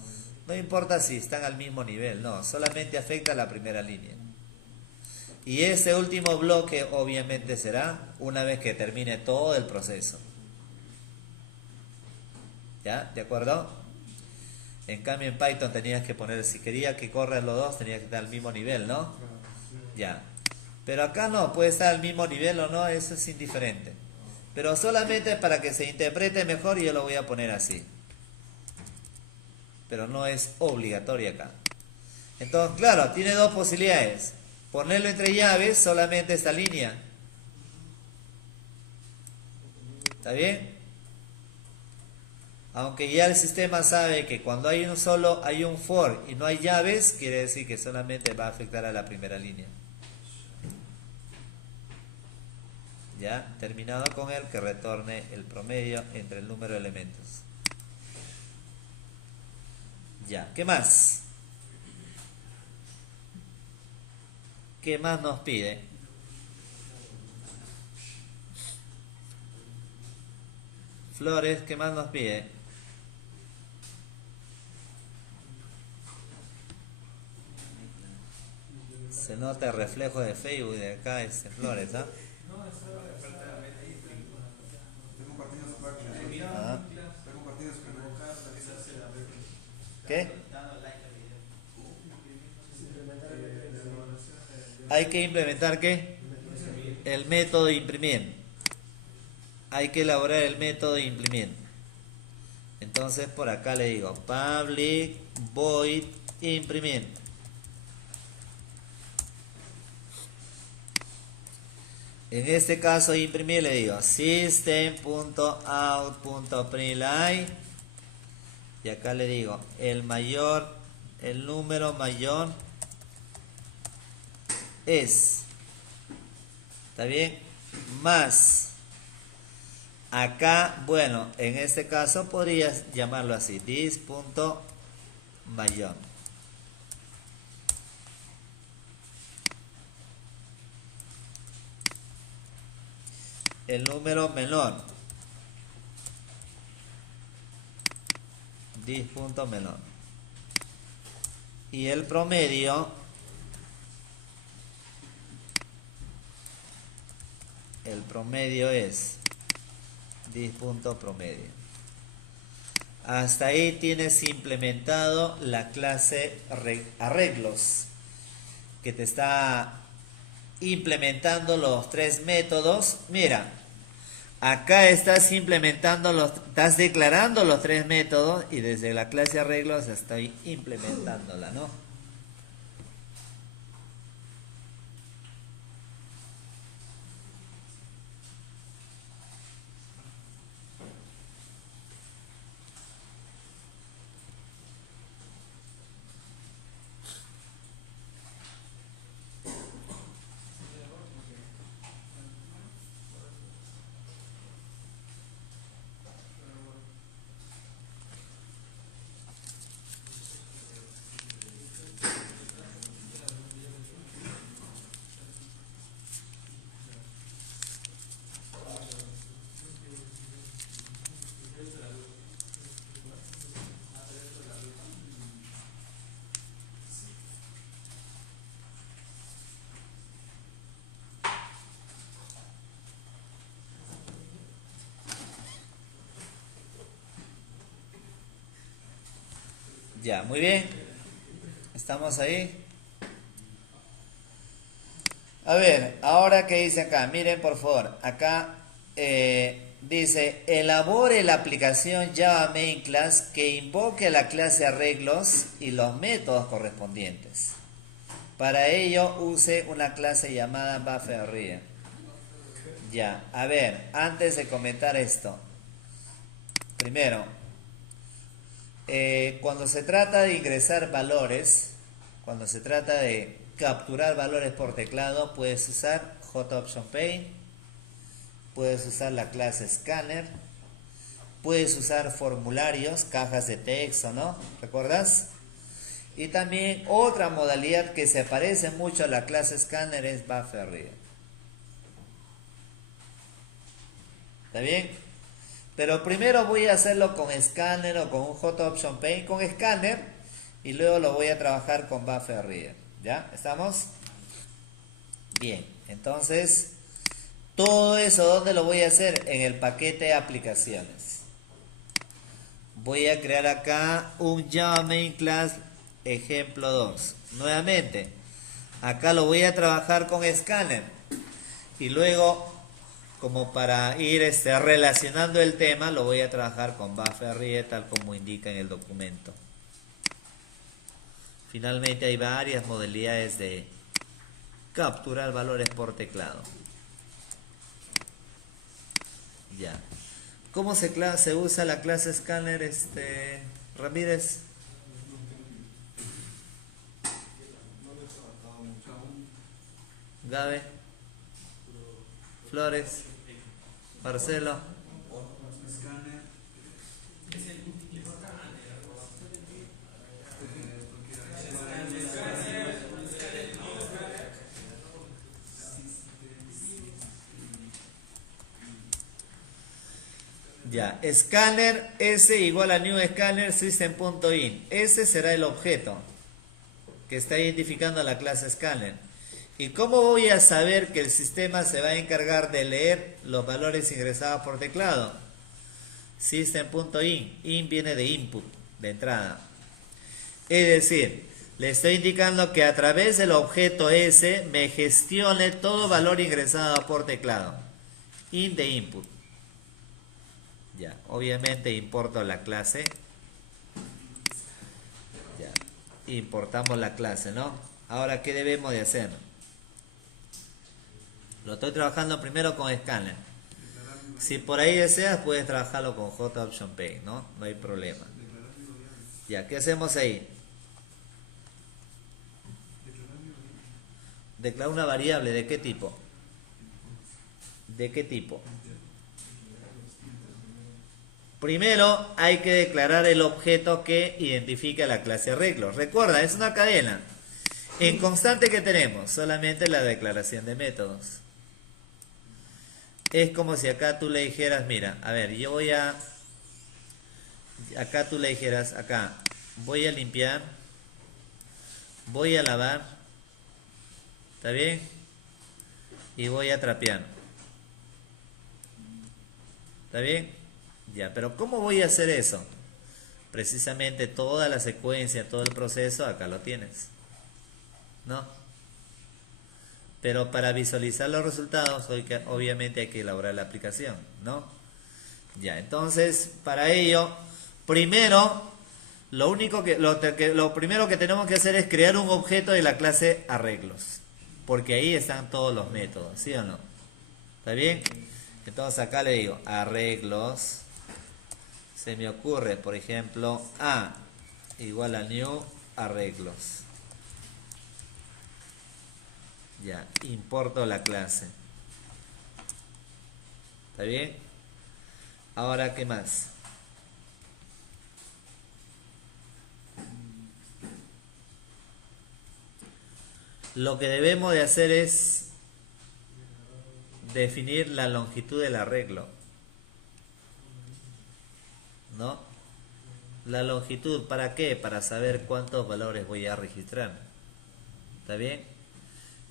No importa si están al mismo nivel, no. Solamente afecta a la primera línea. Y ese último bloque obviamente será una vez que termine todo el proceso. ¿Ya? ¿De acuerdo? En cambio en Python tenías que poner, si quería que corran los dos, tenías que estar al mismo nivel, ¿no? Ya. Pero acá no, puede estar al mismo nivel o no, eso es indiferente. Pero solamente para que se interprete mejor yo lo voy a poner así. Pero no es obligatorio acá. Entonces, claro, tiene dos posibilidades. Ponerlo entre llaves, solamente esta línea. ¿Está bien? Aunque ya el sistema sabe que cuando hay un for y no hay llaves, quiere decir que solamente va a afectar a la primera línea. Ya, terminado con él, que retorne el promedio entre el número de elementos. Ya, ¿qué más? ¿Qué más nos pide? Flores, ¿qué más nos pide? Se nota el reflejo de Facebook de acá, Flores, ¿ah? Ah. ¿Qué? Hay que implementar ¿qué? El método de imprimir. Hay que elaborar el método de imprimir. Entonces por acá le digo public void imprimir. En este caso imprimir le digo system.out.println y acá le digo el número mayor es, ¿está bien? Más, acá, bueno, en este caso podrías llamarlo así, this.mayor. El número menor, this.menor. Y el promedio, es this.promedio. Hasta ahí tienes implementado la clase arreglos, que te está implementando los tres métodos. Mira, acá estás estás declarando los tres métodos y desde la clase arreglos estoy implementándola, ¿no? Ya, muy bien. ¿Estamos ahí? A ver, ahora que dice acá, miren por favor, acá dice, elabore la aplicación Java Main Class que invoque la clase arreglos y los métodos correspondientes. Para ello use una clase llamada BufferReader. Ya, a ver, antes de comentar esto, primero, cuando se trata de ingresar valores, cuando se trata de capturar valores por teclado, puedes usar JOptionPaint, puedes usar la clase Scanner, puedes usar formularios, cajas de texto, ¿no? ¿Recuerdas? Y también otra modalidad que se parece mucho a la clase Scanner es BufferReader. ¿Está bien? Pero primero voy a hacerlo con Scanner o con un JOptionPaint con Scanner y luego lo voy a trabajar con BufferReader. ¿Ya? ¿Estamos? Bien, entonces todo eso, ¿dónde lo voy a hacer? En el paquete aplicaciones. Voy a crear acá un Java Main Class ejemplo 2. Nuevamente, acá lo voy a trabajar con Scanner y luego, como para ir relacionando el tema, lo voy a trabajar con BufferReader tal como indica en el documento. Finalmente hay varias modalidades de capturar valores por teclado. Ya. ¿Cómo se usa la clase Scanner, Ramírez? Gabe, Flores, Marcelo. Ya, Scanner S igual a new scanner system.in. Ese será el objeto que está identificando la clase Scanner. ¿Y cómo voy a saber que el sistema se va a encargar de leer los valores ingresados por teclado? System.in. In viene de input, de entrada. Es decir, le estoy indicando que a través del objeto S me gestione todo valor ingresado por teclado. In de input. Ya, obviamente importo la clase. Ya, importamos la clase, ¿no? Ahora, ¿qué debemos de hacer? Lo estoy trabajando primero con Scanner. Si por ahí deseas, puedes trabajarlo con JOptionPay, ¿no? No hay problema. Ya, ¿qué hacemos ahí? Declarar una variable, ¿de qué tipo? ¿De qué tipo? Primero hay que declarar el objeto que identifica la clase arreglo. Recuerda, es una cadena. En constante que tenemos, solamente la declaración de métodos. Es como si acá tú le dijeras, mira, a ver, yo voy a... Acá tú le dijeras, acá, voy a limpiar, voy a lavar, ¿está bien? Y voy a trapear. ¿Está bien? Ya, pero ¿cómo voy a hacer eso? Precisamente toda la secuencia, todo el proceso, acá lo tienes, ¿no? Pero para visualizar los resultados, obviamente hay que elaborar la aplicación, ¿no? Ya, entonces, para ello, primero, lo primero que tenemos que hacer es crear un objeto de la clase arreglos, porque ahí están todos los métodos, ¿sí o no? ¿Está bien? Entonces acá le digo, arreglos, se me ocurre, por ejemplo, A igual a new arreglos. Ya, importo la clase. ¿Está bien? Ahora, ¿qué más? Lo que debemos de hacer es definir la longitud del arreglo, ¿no? La longitud, ¿para qué? Para saber cuántos valores voy a registrar. ¿Está bien?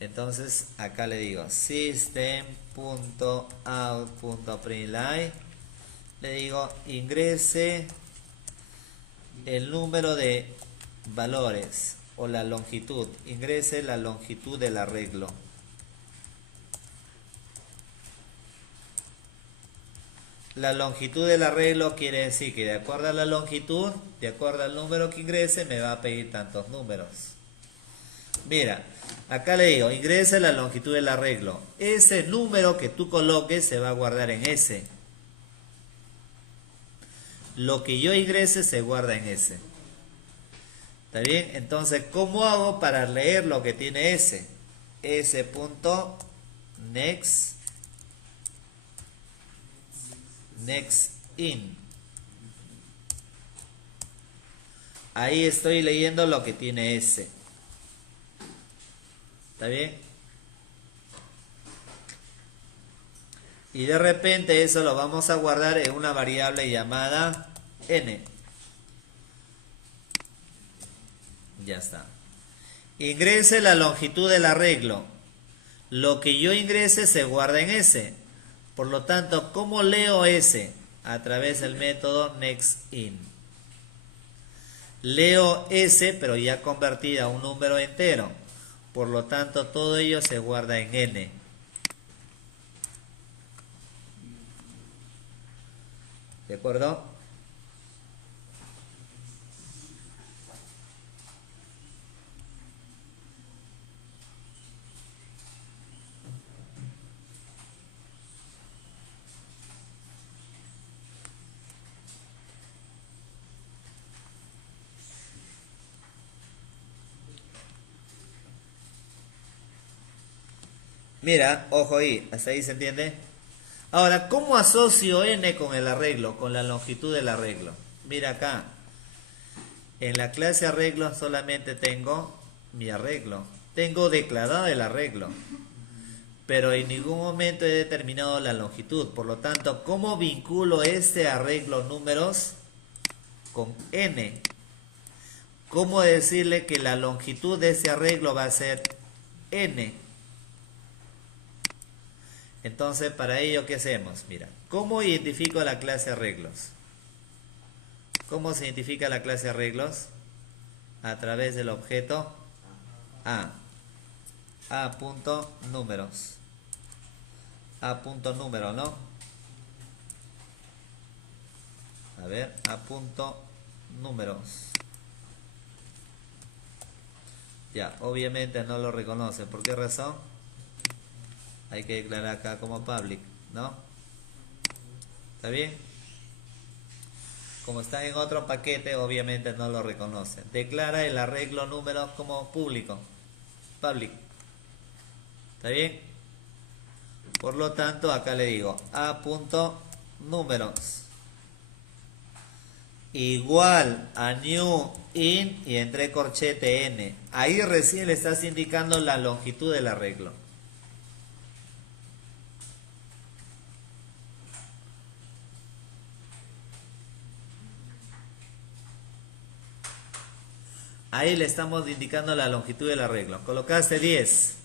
Entonces acá le digo system.out.println, le digo ingrese el número de valores o la longitud, ingrese la longitud del arreglo. La longitud del arreglo quiere decir que de acuerdo a la longitud, de acuerdo al número que ingrese, me va a pedir tantos números. Mira, acá le digo, ingrese la longitud del arreglo. Ese número que tú coloques se va a guardar en S. Lo que yo ingrese se guarda en S. ¿Está bien? Entonces, ¿cómo hago para leer lo que tiene S? S.next in. Ahí estoy leyendo lo que tiene S. ¿Está bien? Y de repente eso lo vamos a guardar en una variable llamada n. Ya está. Ingrese la longitud del arreglo. Lo que yo ingrese se guarda en S. Por lo tanto, ¿cómo leo S? A través del método nextIn. Leo S, pero ya convertida a un número entero. Por lo tanto, todo ello se guarda en n. ¿De acuerdo? Mira, ojo ahí, hasta ahí se entiende. Ahora, ¿cómo asocio n con el arreglo, con la longitud del arreglo? Mira acá, en la clase arreglo solamente tengo mi arreglo. Tengo declarado el arreglo, pero en ningún momento he determinado la longitud. Por lo tanto, ¿cómo vinculo este arreglo números con n? ¿Cómo decirle que la longitud de ese arreglo va a ser n? Entonces, para ello, ¿qué hacemos? Mira, ¿cómo identifico la clase arreglos? ¿Cómo se identifica la clase arreglos? A través del objeto A. A.números. A.número, ¿no? A ver, A.números. Ya, obviamente no lo reconoce. ¿Por qué razón? hay que declarar acá como public, ¿no? ¿Está bien? Como está en otro paquete, obviamente no lo reconoce. Declara el arreglo números como público, public. ¿Está bien? Por lo tanto, acá le digo a.números igual a new in y entre corchete n. Ahí recién le estás indicando la longitud del arreglo. Ahí le estamos indicando la longitud del arreglo. Colocaste 10.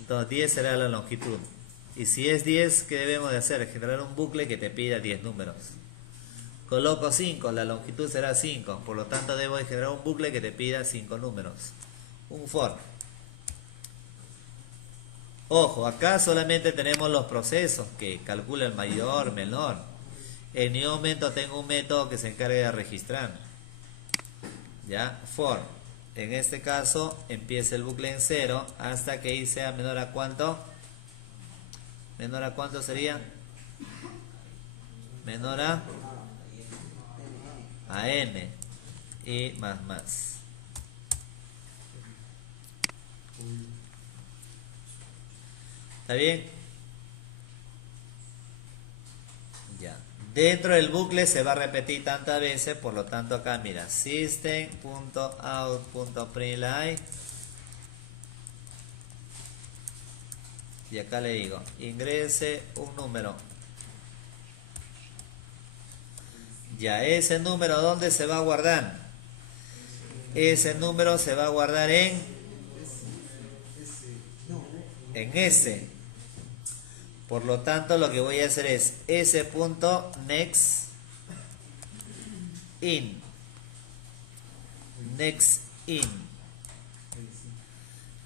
Entonces 10 será la longitud. Y si es 10, ¿qué debemos de hacer? Generar un bucle que te pida 10 números. Coloco 5, la longitud será 5. Por lo tanto, debo de generar un bucle que te pida 5 números. Un for. Ojo, acá solamente tenemos los procesos que calcula el mayor, menor. En ningún momento tengo un método que se encargue de registrar. ¿Ya? For. En este caso, empieza el bucle en 0 hasta que y sea menor a ¿cuánto? ¿Menor a cuánto sería? Menor a n y más. ¿Está bien? Ya. Dentro del bucle se va a repetir tantas veces, por lo tanto acá mira, system.out.println y acá le digo, ingrese un número. Ya, ese número, ¿dónde se va a guardar? Ese número se va a guardar en S. Por lo tanto, lo que voy a hacer es s.next in. Next in.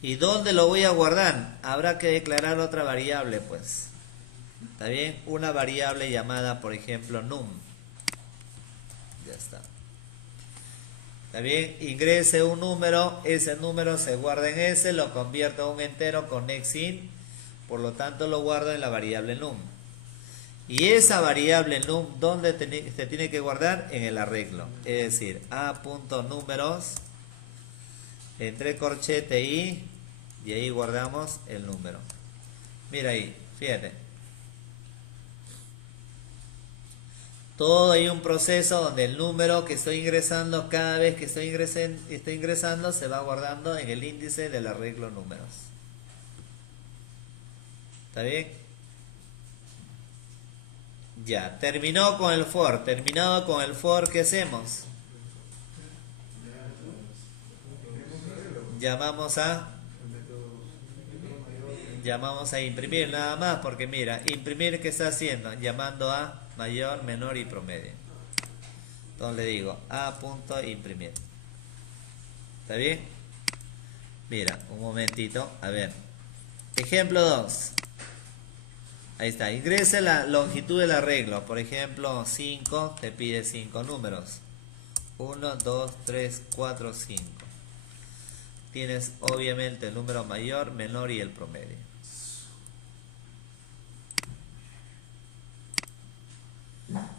¿Y dónde lo voy a guardar? Habrá que declarar otra variable, pues. ¿Está bien? Una variable llamada, por ejemplo, num. Ya está. ¿Está bien? Ingrese un número, ese número se guarda en S, lo convierto a un entero con next in, por lo tanto lo guardo en la variable num. Y esa variable num, ¿dónde se tiene que guardar? En el arreglo. Es decir, a.números, entre corchete y ahí guardamos el número. Mira ahí, fíjate. Todo hay un proceso donde el número que estoy ingresando, cada vez que estoy ingresando, se va guardando en el índice del arreglo números. ¿Está bien? Ya, terminó con el for. Terminado con el for, ¿qué hacemos? Llamamos a imprimir nada más, porque mira, imprimir, ¿qué está haciendo? Llamando a mayor, menor y promedio. Entonces le digo a.imprimir. ¿Está bien? Mira, un momentito, a ver. Ejemplo 2. Ahí está, ingrese la longitud del arreglo. Por ejemplo, 5, te pide 5 números. 1, 2, 3, 4, 5. Tienes obviamente el número mayor, menor y el promedio.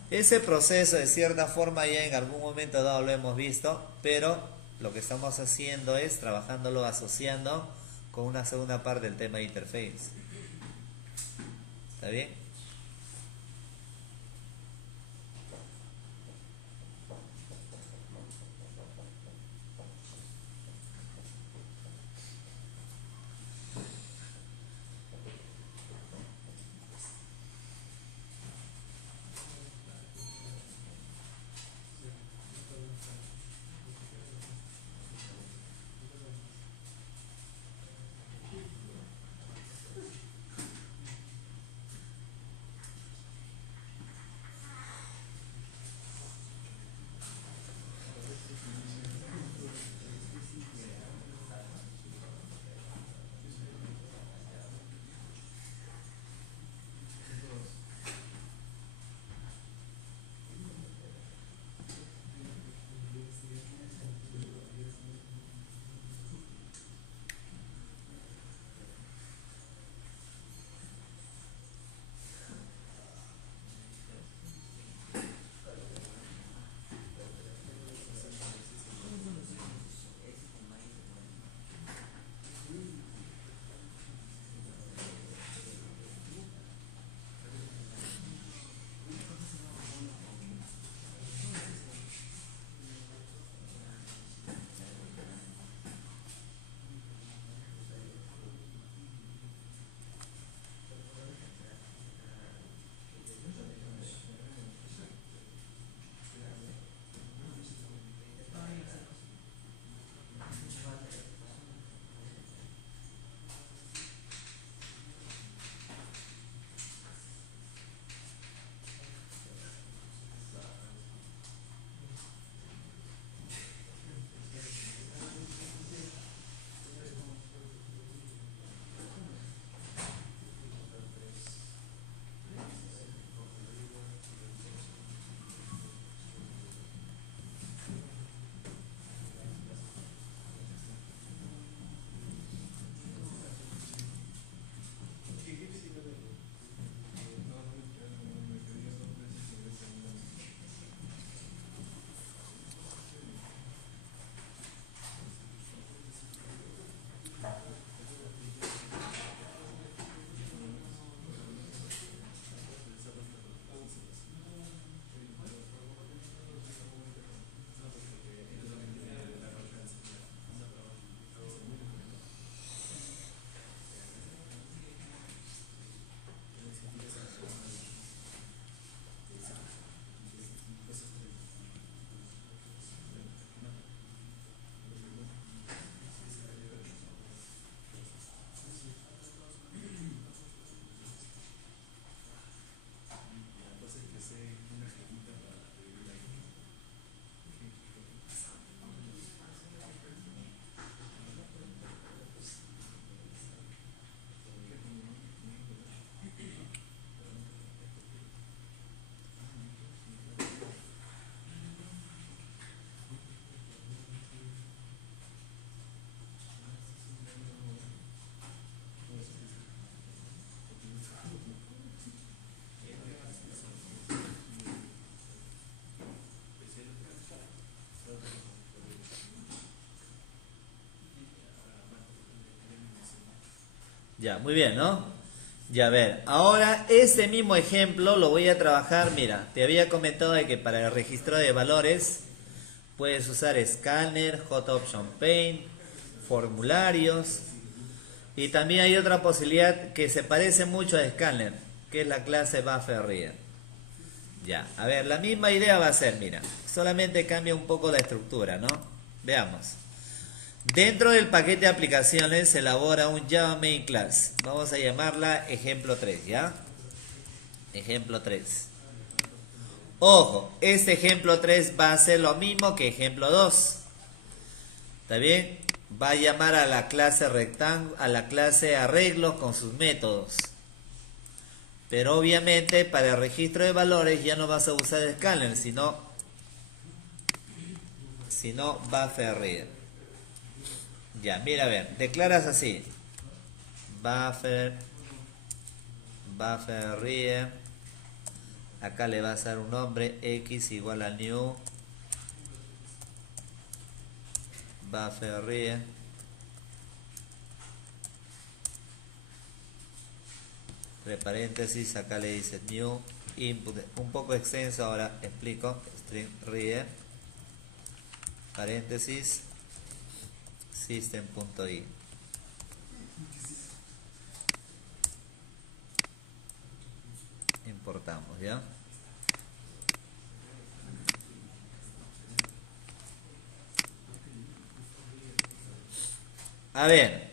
Ese proceso de cierta forma ya en algún momento dado lo hemos visto, pero lo que estamos haciendo es trabajándolo asociando con una segunda parte del tema de interface. ¿Está bien? Ya, muy bien, ¿no? Ya, a ver, ahora este mismo ejemplo lo voy a trabajar, mira, te había comentado de que para el registro de valores puedes usar Scanner, Hot-Option Paint, formularios, y también hay otra posibilidad que se parece mucho a Scanner, que es la clase Buffer Ya, a ver, la misma idea va a ser, mira, solamente cambia un poco la estructura, ¿no? Veamos. Dentro del paquete de aplicaciones se elabora un Java Main Class. Vamos a llamarla ejemplo 3, ¿ya? Ejemplo 3. Ojo, este ejemplo 3 va a ser lo mismo que ejemplo 2. ¿Está bien? Va a llamar a la clase a la clase arreglo con sus métodos. Pero obviamente para el registro de valores ya no vas a usar Scanner, sino Buffer. Ya, mira, a ver, declaras así. Buffer read. Acá le vas a dar un nombre, x igual a new buffer read. Entre paréntesis, acá le dices new input. Un poco extenso, ahora explico. String read. Paréntesis. System.in. Importamos, ¿ya? A ver,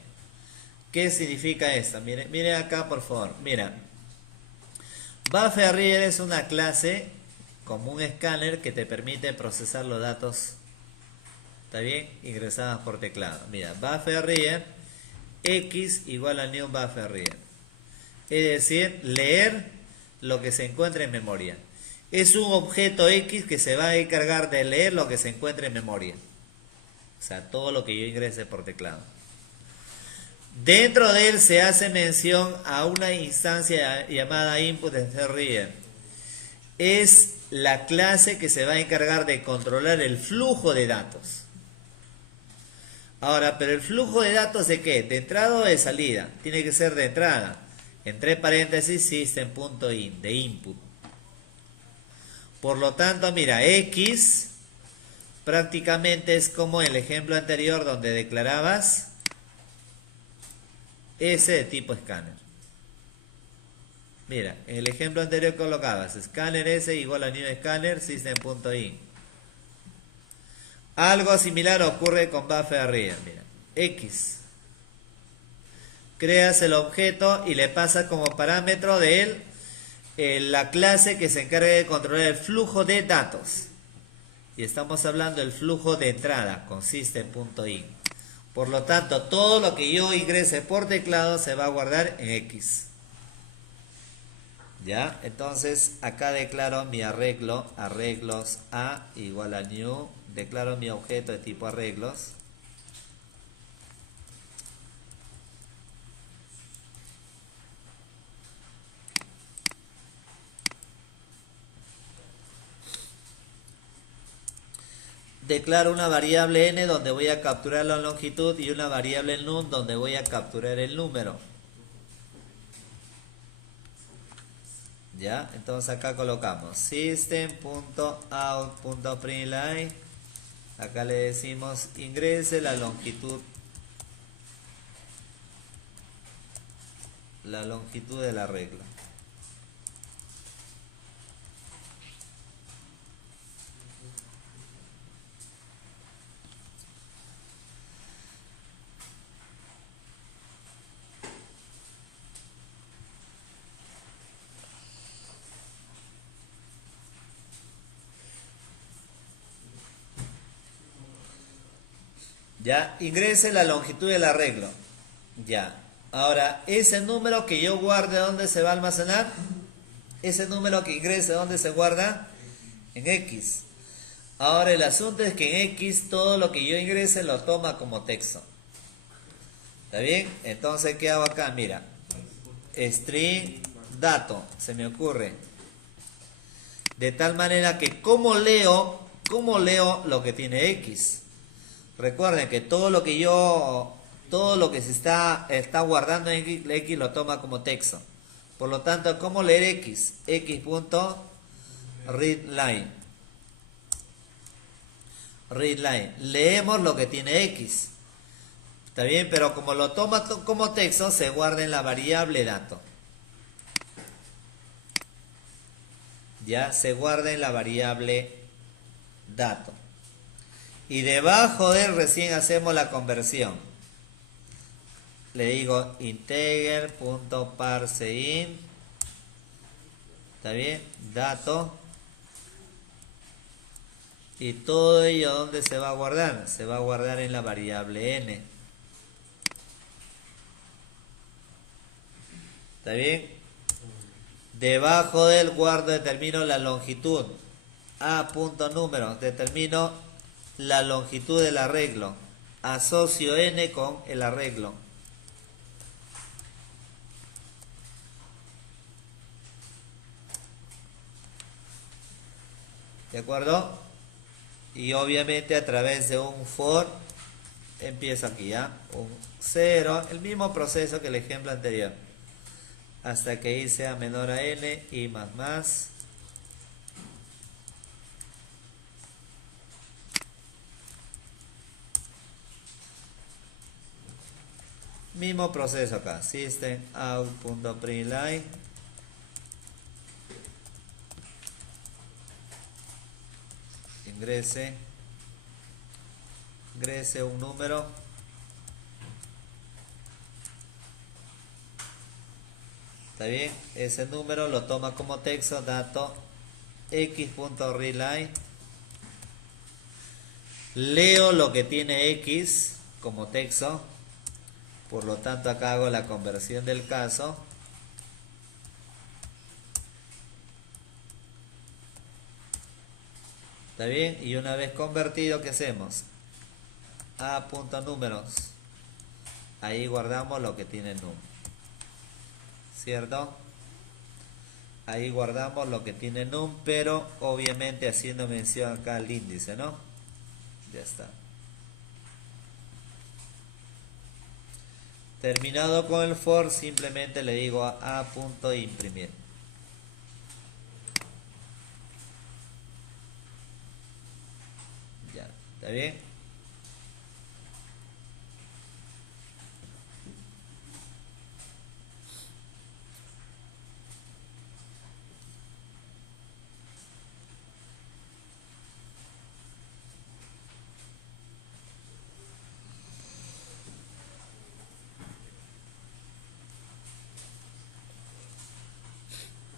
¿qué significa esto? Mire acá, por favor. Mira, Buffer Reader es una clase como un escáner que te permite procesar los datos, ¿está bien? Ingresados por teclado. Mira, Buffer Reader x igual a new Buffer Reader. Es decir, leer lo que se encuentra en memoria. Es un objeto X que se va a encargar de leer lo que se encuentra en memoria. O sea, todo lo que yo ingrese por teclado. Dentro de él se hace mención a una instancia llamada input_reader. Es la clase que se va a encargar de controlar el flujo de datos. Ahora, pero el flujo de datos ¿de qué? ¿De entrada o de salida? Tiene que ser de entrada. Entre paréntesis, system.in, de input. Por lo tanto, mira, X prácticamente es como el ejemplo anterior donde declarabas S de tipo escáner. Mira, en el ejemplo anterior colocabas escáner S igual a new scanner system.in. Algo similar ocurre con buffer reader. Mira, X. Creas el objeto y le pasas como parámetro de él la clase que se encarga de controlar el flujo de datos. Y estamos hablando del flujo de entrada con system.in. Por lo tanto, todo lo que yo ingrese por teclado se va a guardar en X. ¿Ya? Entonces, acá declaro mi arreglo, arreglos A igual a new. Declaro mi objeto de tipo arreglos. Declaro una variable n donde voy a capturar la longitud y una variable num donde voy a capturar el número. ¿Ya? Entonces acá colocamos system.out.println. Acá le decimos ingrese la longitud de la regla. Ya, ingrese la longitud del arreglo. Ya. Ahora, ese número que yo guarde, ¿dónde se va a almacenar? Ese número que ingrese, ¿dónde se guarda? En X. Ahora, el asunto es que en X todo lo que yo ingrese lo toma como texto. ¿Está bien? Entonces, ¿qué hago acá? Mira. String dato, se me ocurre. De tal manera que, ¿cómo leo lo que tiene X? Recuerden que todo lo que yo Todo lo que se está guardando en X lo toma como texto. Por lo tanto, ¿cómo leer X? X.readLine. Readline. Leemos lo que tiene X. ¿Está bien? Pero como lo toma como texto, se guarda en la variable dato. Ya se guarda en la variable dato. Y debajo de él recién hacemos la conversión. Le digo integer.parseInt. ¿Está bien? Dato. Y todo ello, ¿dónde se va a guardar? Se va a guardar en la variable n. ¿Está bien? Debajo del guardo determino la longitud. A.número. Determino la longitud del arreglo. Asocio n con el arreglo. ¿De acuerdo? Y obviamente a través de un for, empiezo aquí ya, un 0, el mismo proceso que el ejemplo anterior, hasta que i sea menor a n y más. Mismo proceso acá, system out.println. Ingrese un número. ¿Está bien? Ese número lo toma como texto, dato x.readLine. Leo lo que tiene x como texto. Por lo tanto, acá hago la conversión del caso. ¿Está bien? Y una vez convertido, ¿qué hacemos? A.números. Ahí guardamos lo que tiene num. ¿Cierto? Ahí guardamos lo que tiene num, pero obviamente haciendo mención acá al índice, ¿no? Ya está. Terminado con el for, simplemente le digo a A.imprimir. Ya, ¿está bien?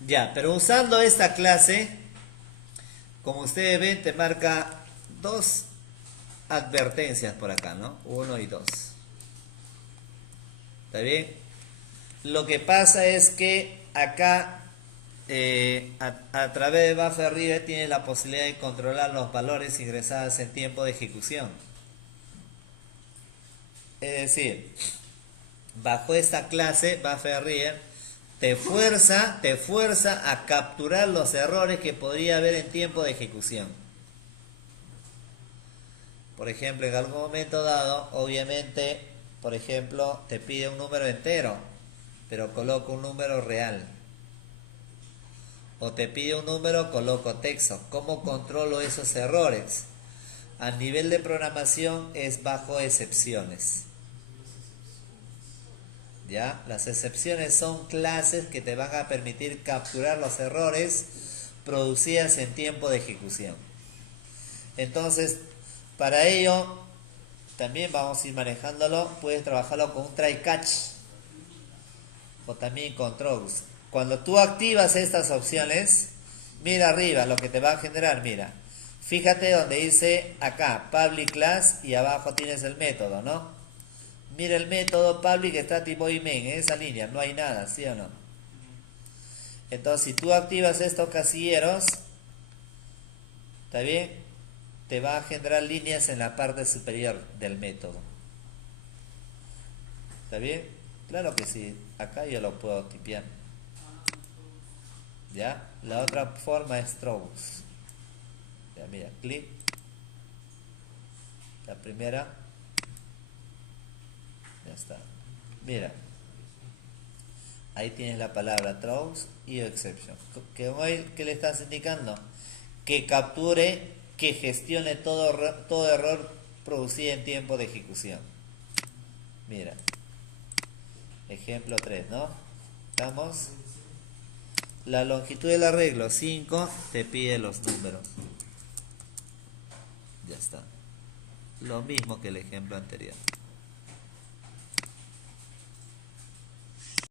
Ya, pero usando esta clase, como ustedes ven, te marca dos advertencias por acá, ¿no? 1 y 2. ¿Está bien? Lo que pasa es que acá, a través de Buffer Reader, tienes la posibilidad de controlar los valores ingresados en tiempo de ejecución. Es decir, bajo esta clase, Buffer Reader, te fuerza a capturar los errores que podría haber en tiempo de ejecución. Por ejemplo, en algún momento dado, obviamente, por ejemplo, te pide un número entero, pero coloco un número real. O te pide un número, coloco texto. ¿Cómo controlo esos errores? A nivel de programación es bajo excepciones. ¿Ya? Las excepciones son clases que te van a permitir capturar los errores producidas en tiempo de ejecución. Entonces, para ello, también vamos a ir manejándolo. Puedes trabajarlo con un try catch o también con throws. Cuando tú activas estas opciones, mira arriba lo que te va a generar. Mira, fíjate donde dice acá public class y abajo tienes el método, ¿no? Mira el método public static void main, en esa línea no hay nada, ¿sí o no? Entonces, si tú activas estos casilleros, ¿está bien? Te va a generar líneas en la parte superior del método. ¿Está bien? Claro que sí, acá yo lo puedo tipear. ¿Ya? La otra forma es throws. Ya, mira, clic. La primera. Ya está. Mira. Ahí tienes la palabra throws y exception. ¿Qué le estás indicando? Que capture, que gestione todo error producido en tiempo de ejecución. Mira. Ejemplo 3, ¿no? Estamos. La longitud del arreglo 5 te pide los números. Ya está. Lo mismo que el ejemplo anterior.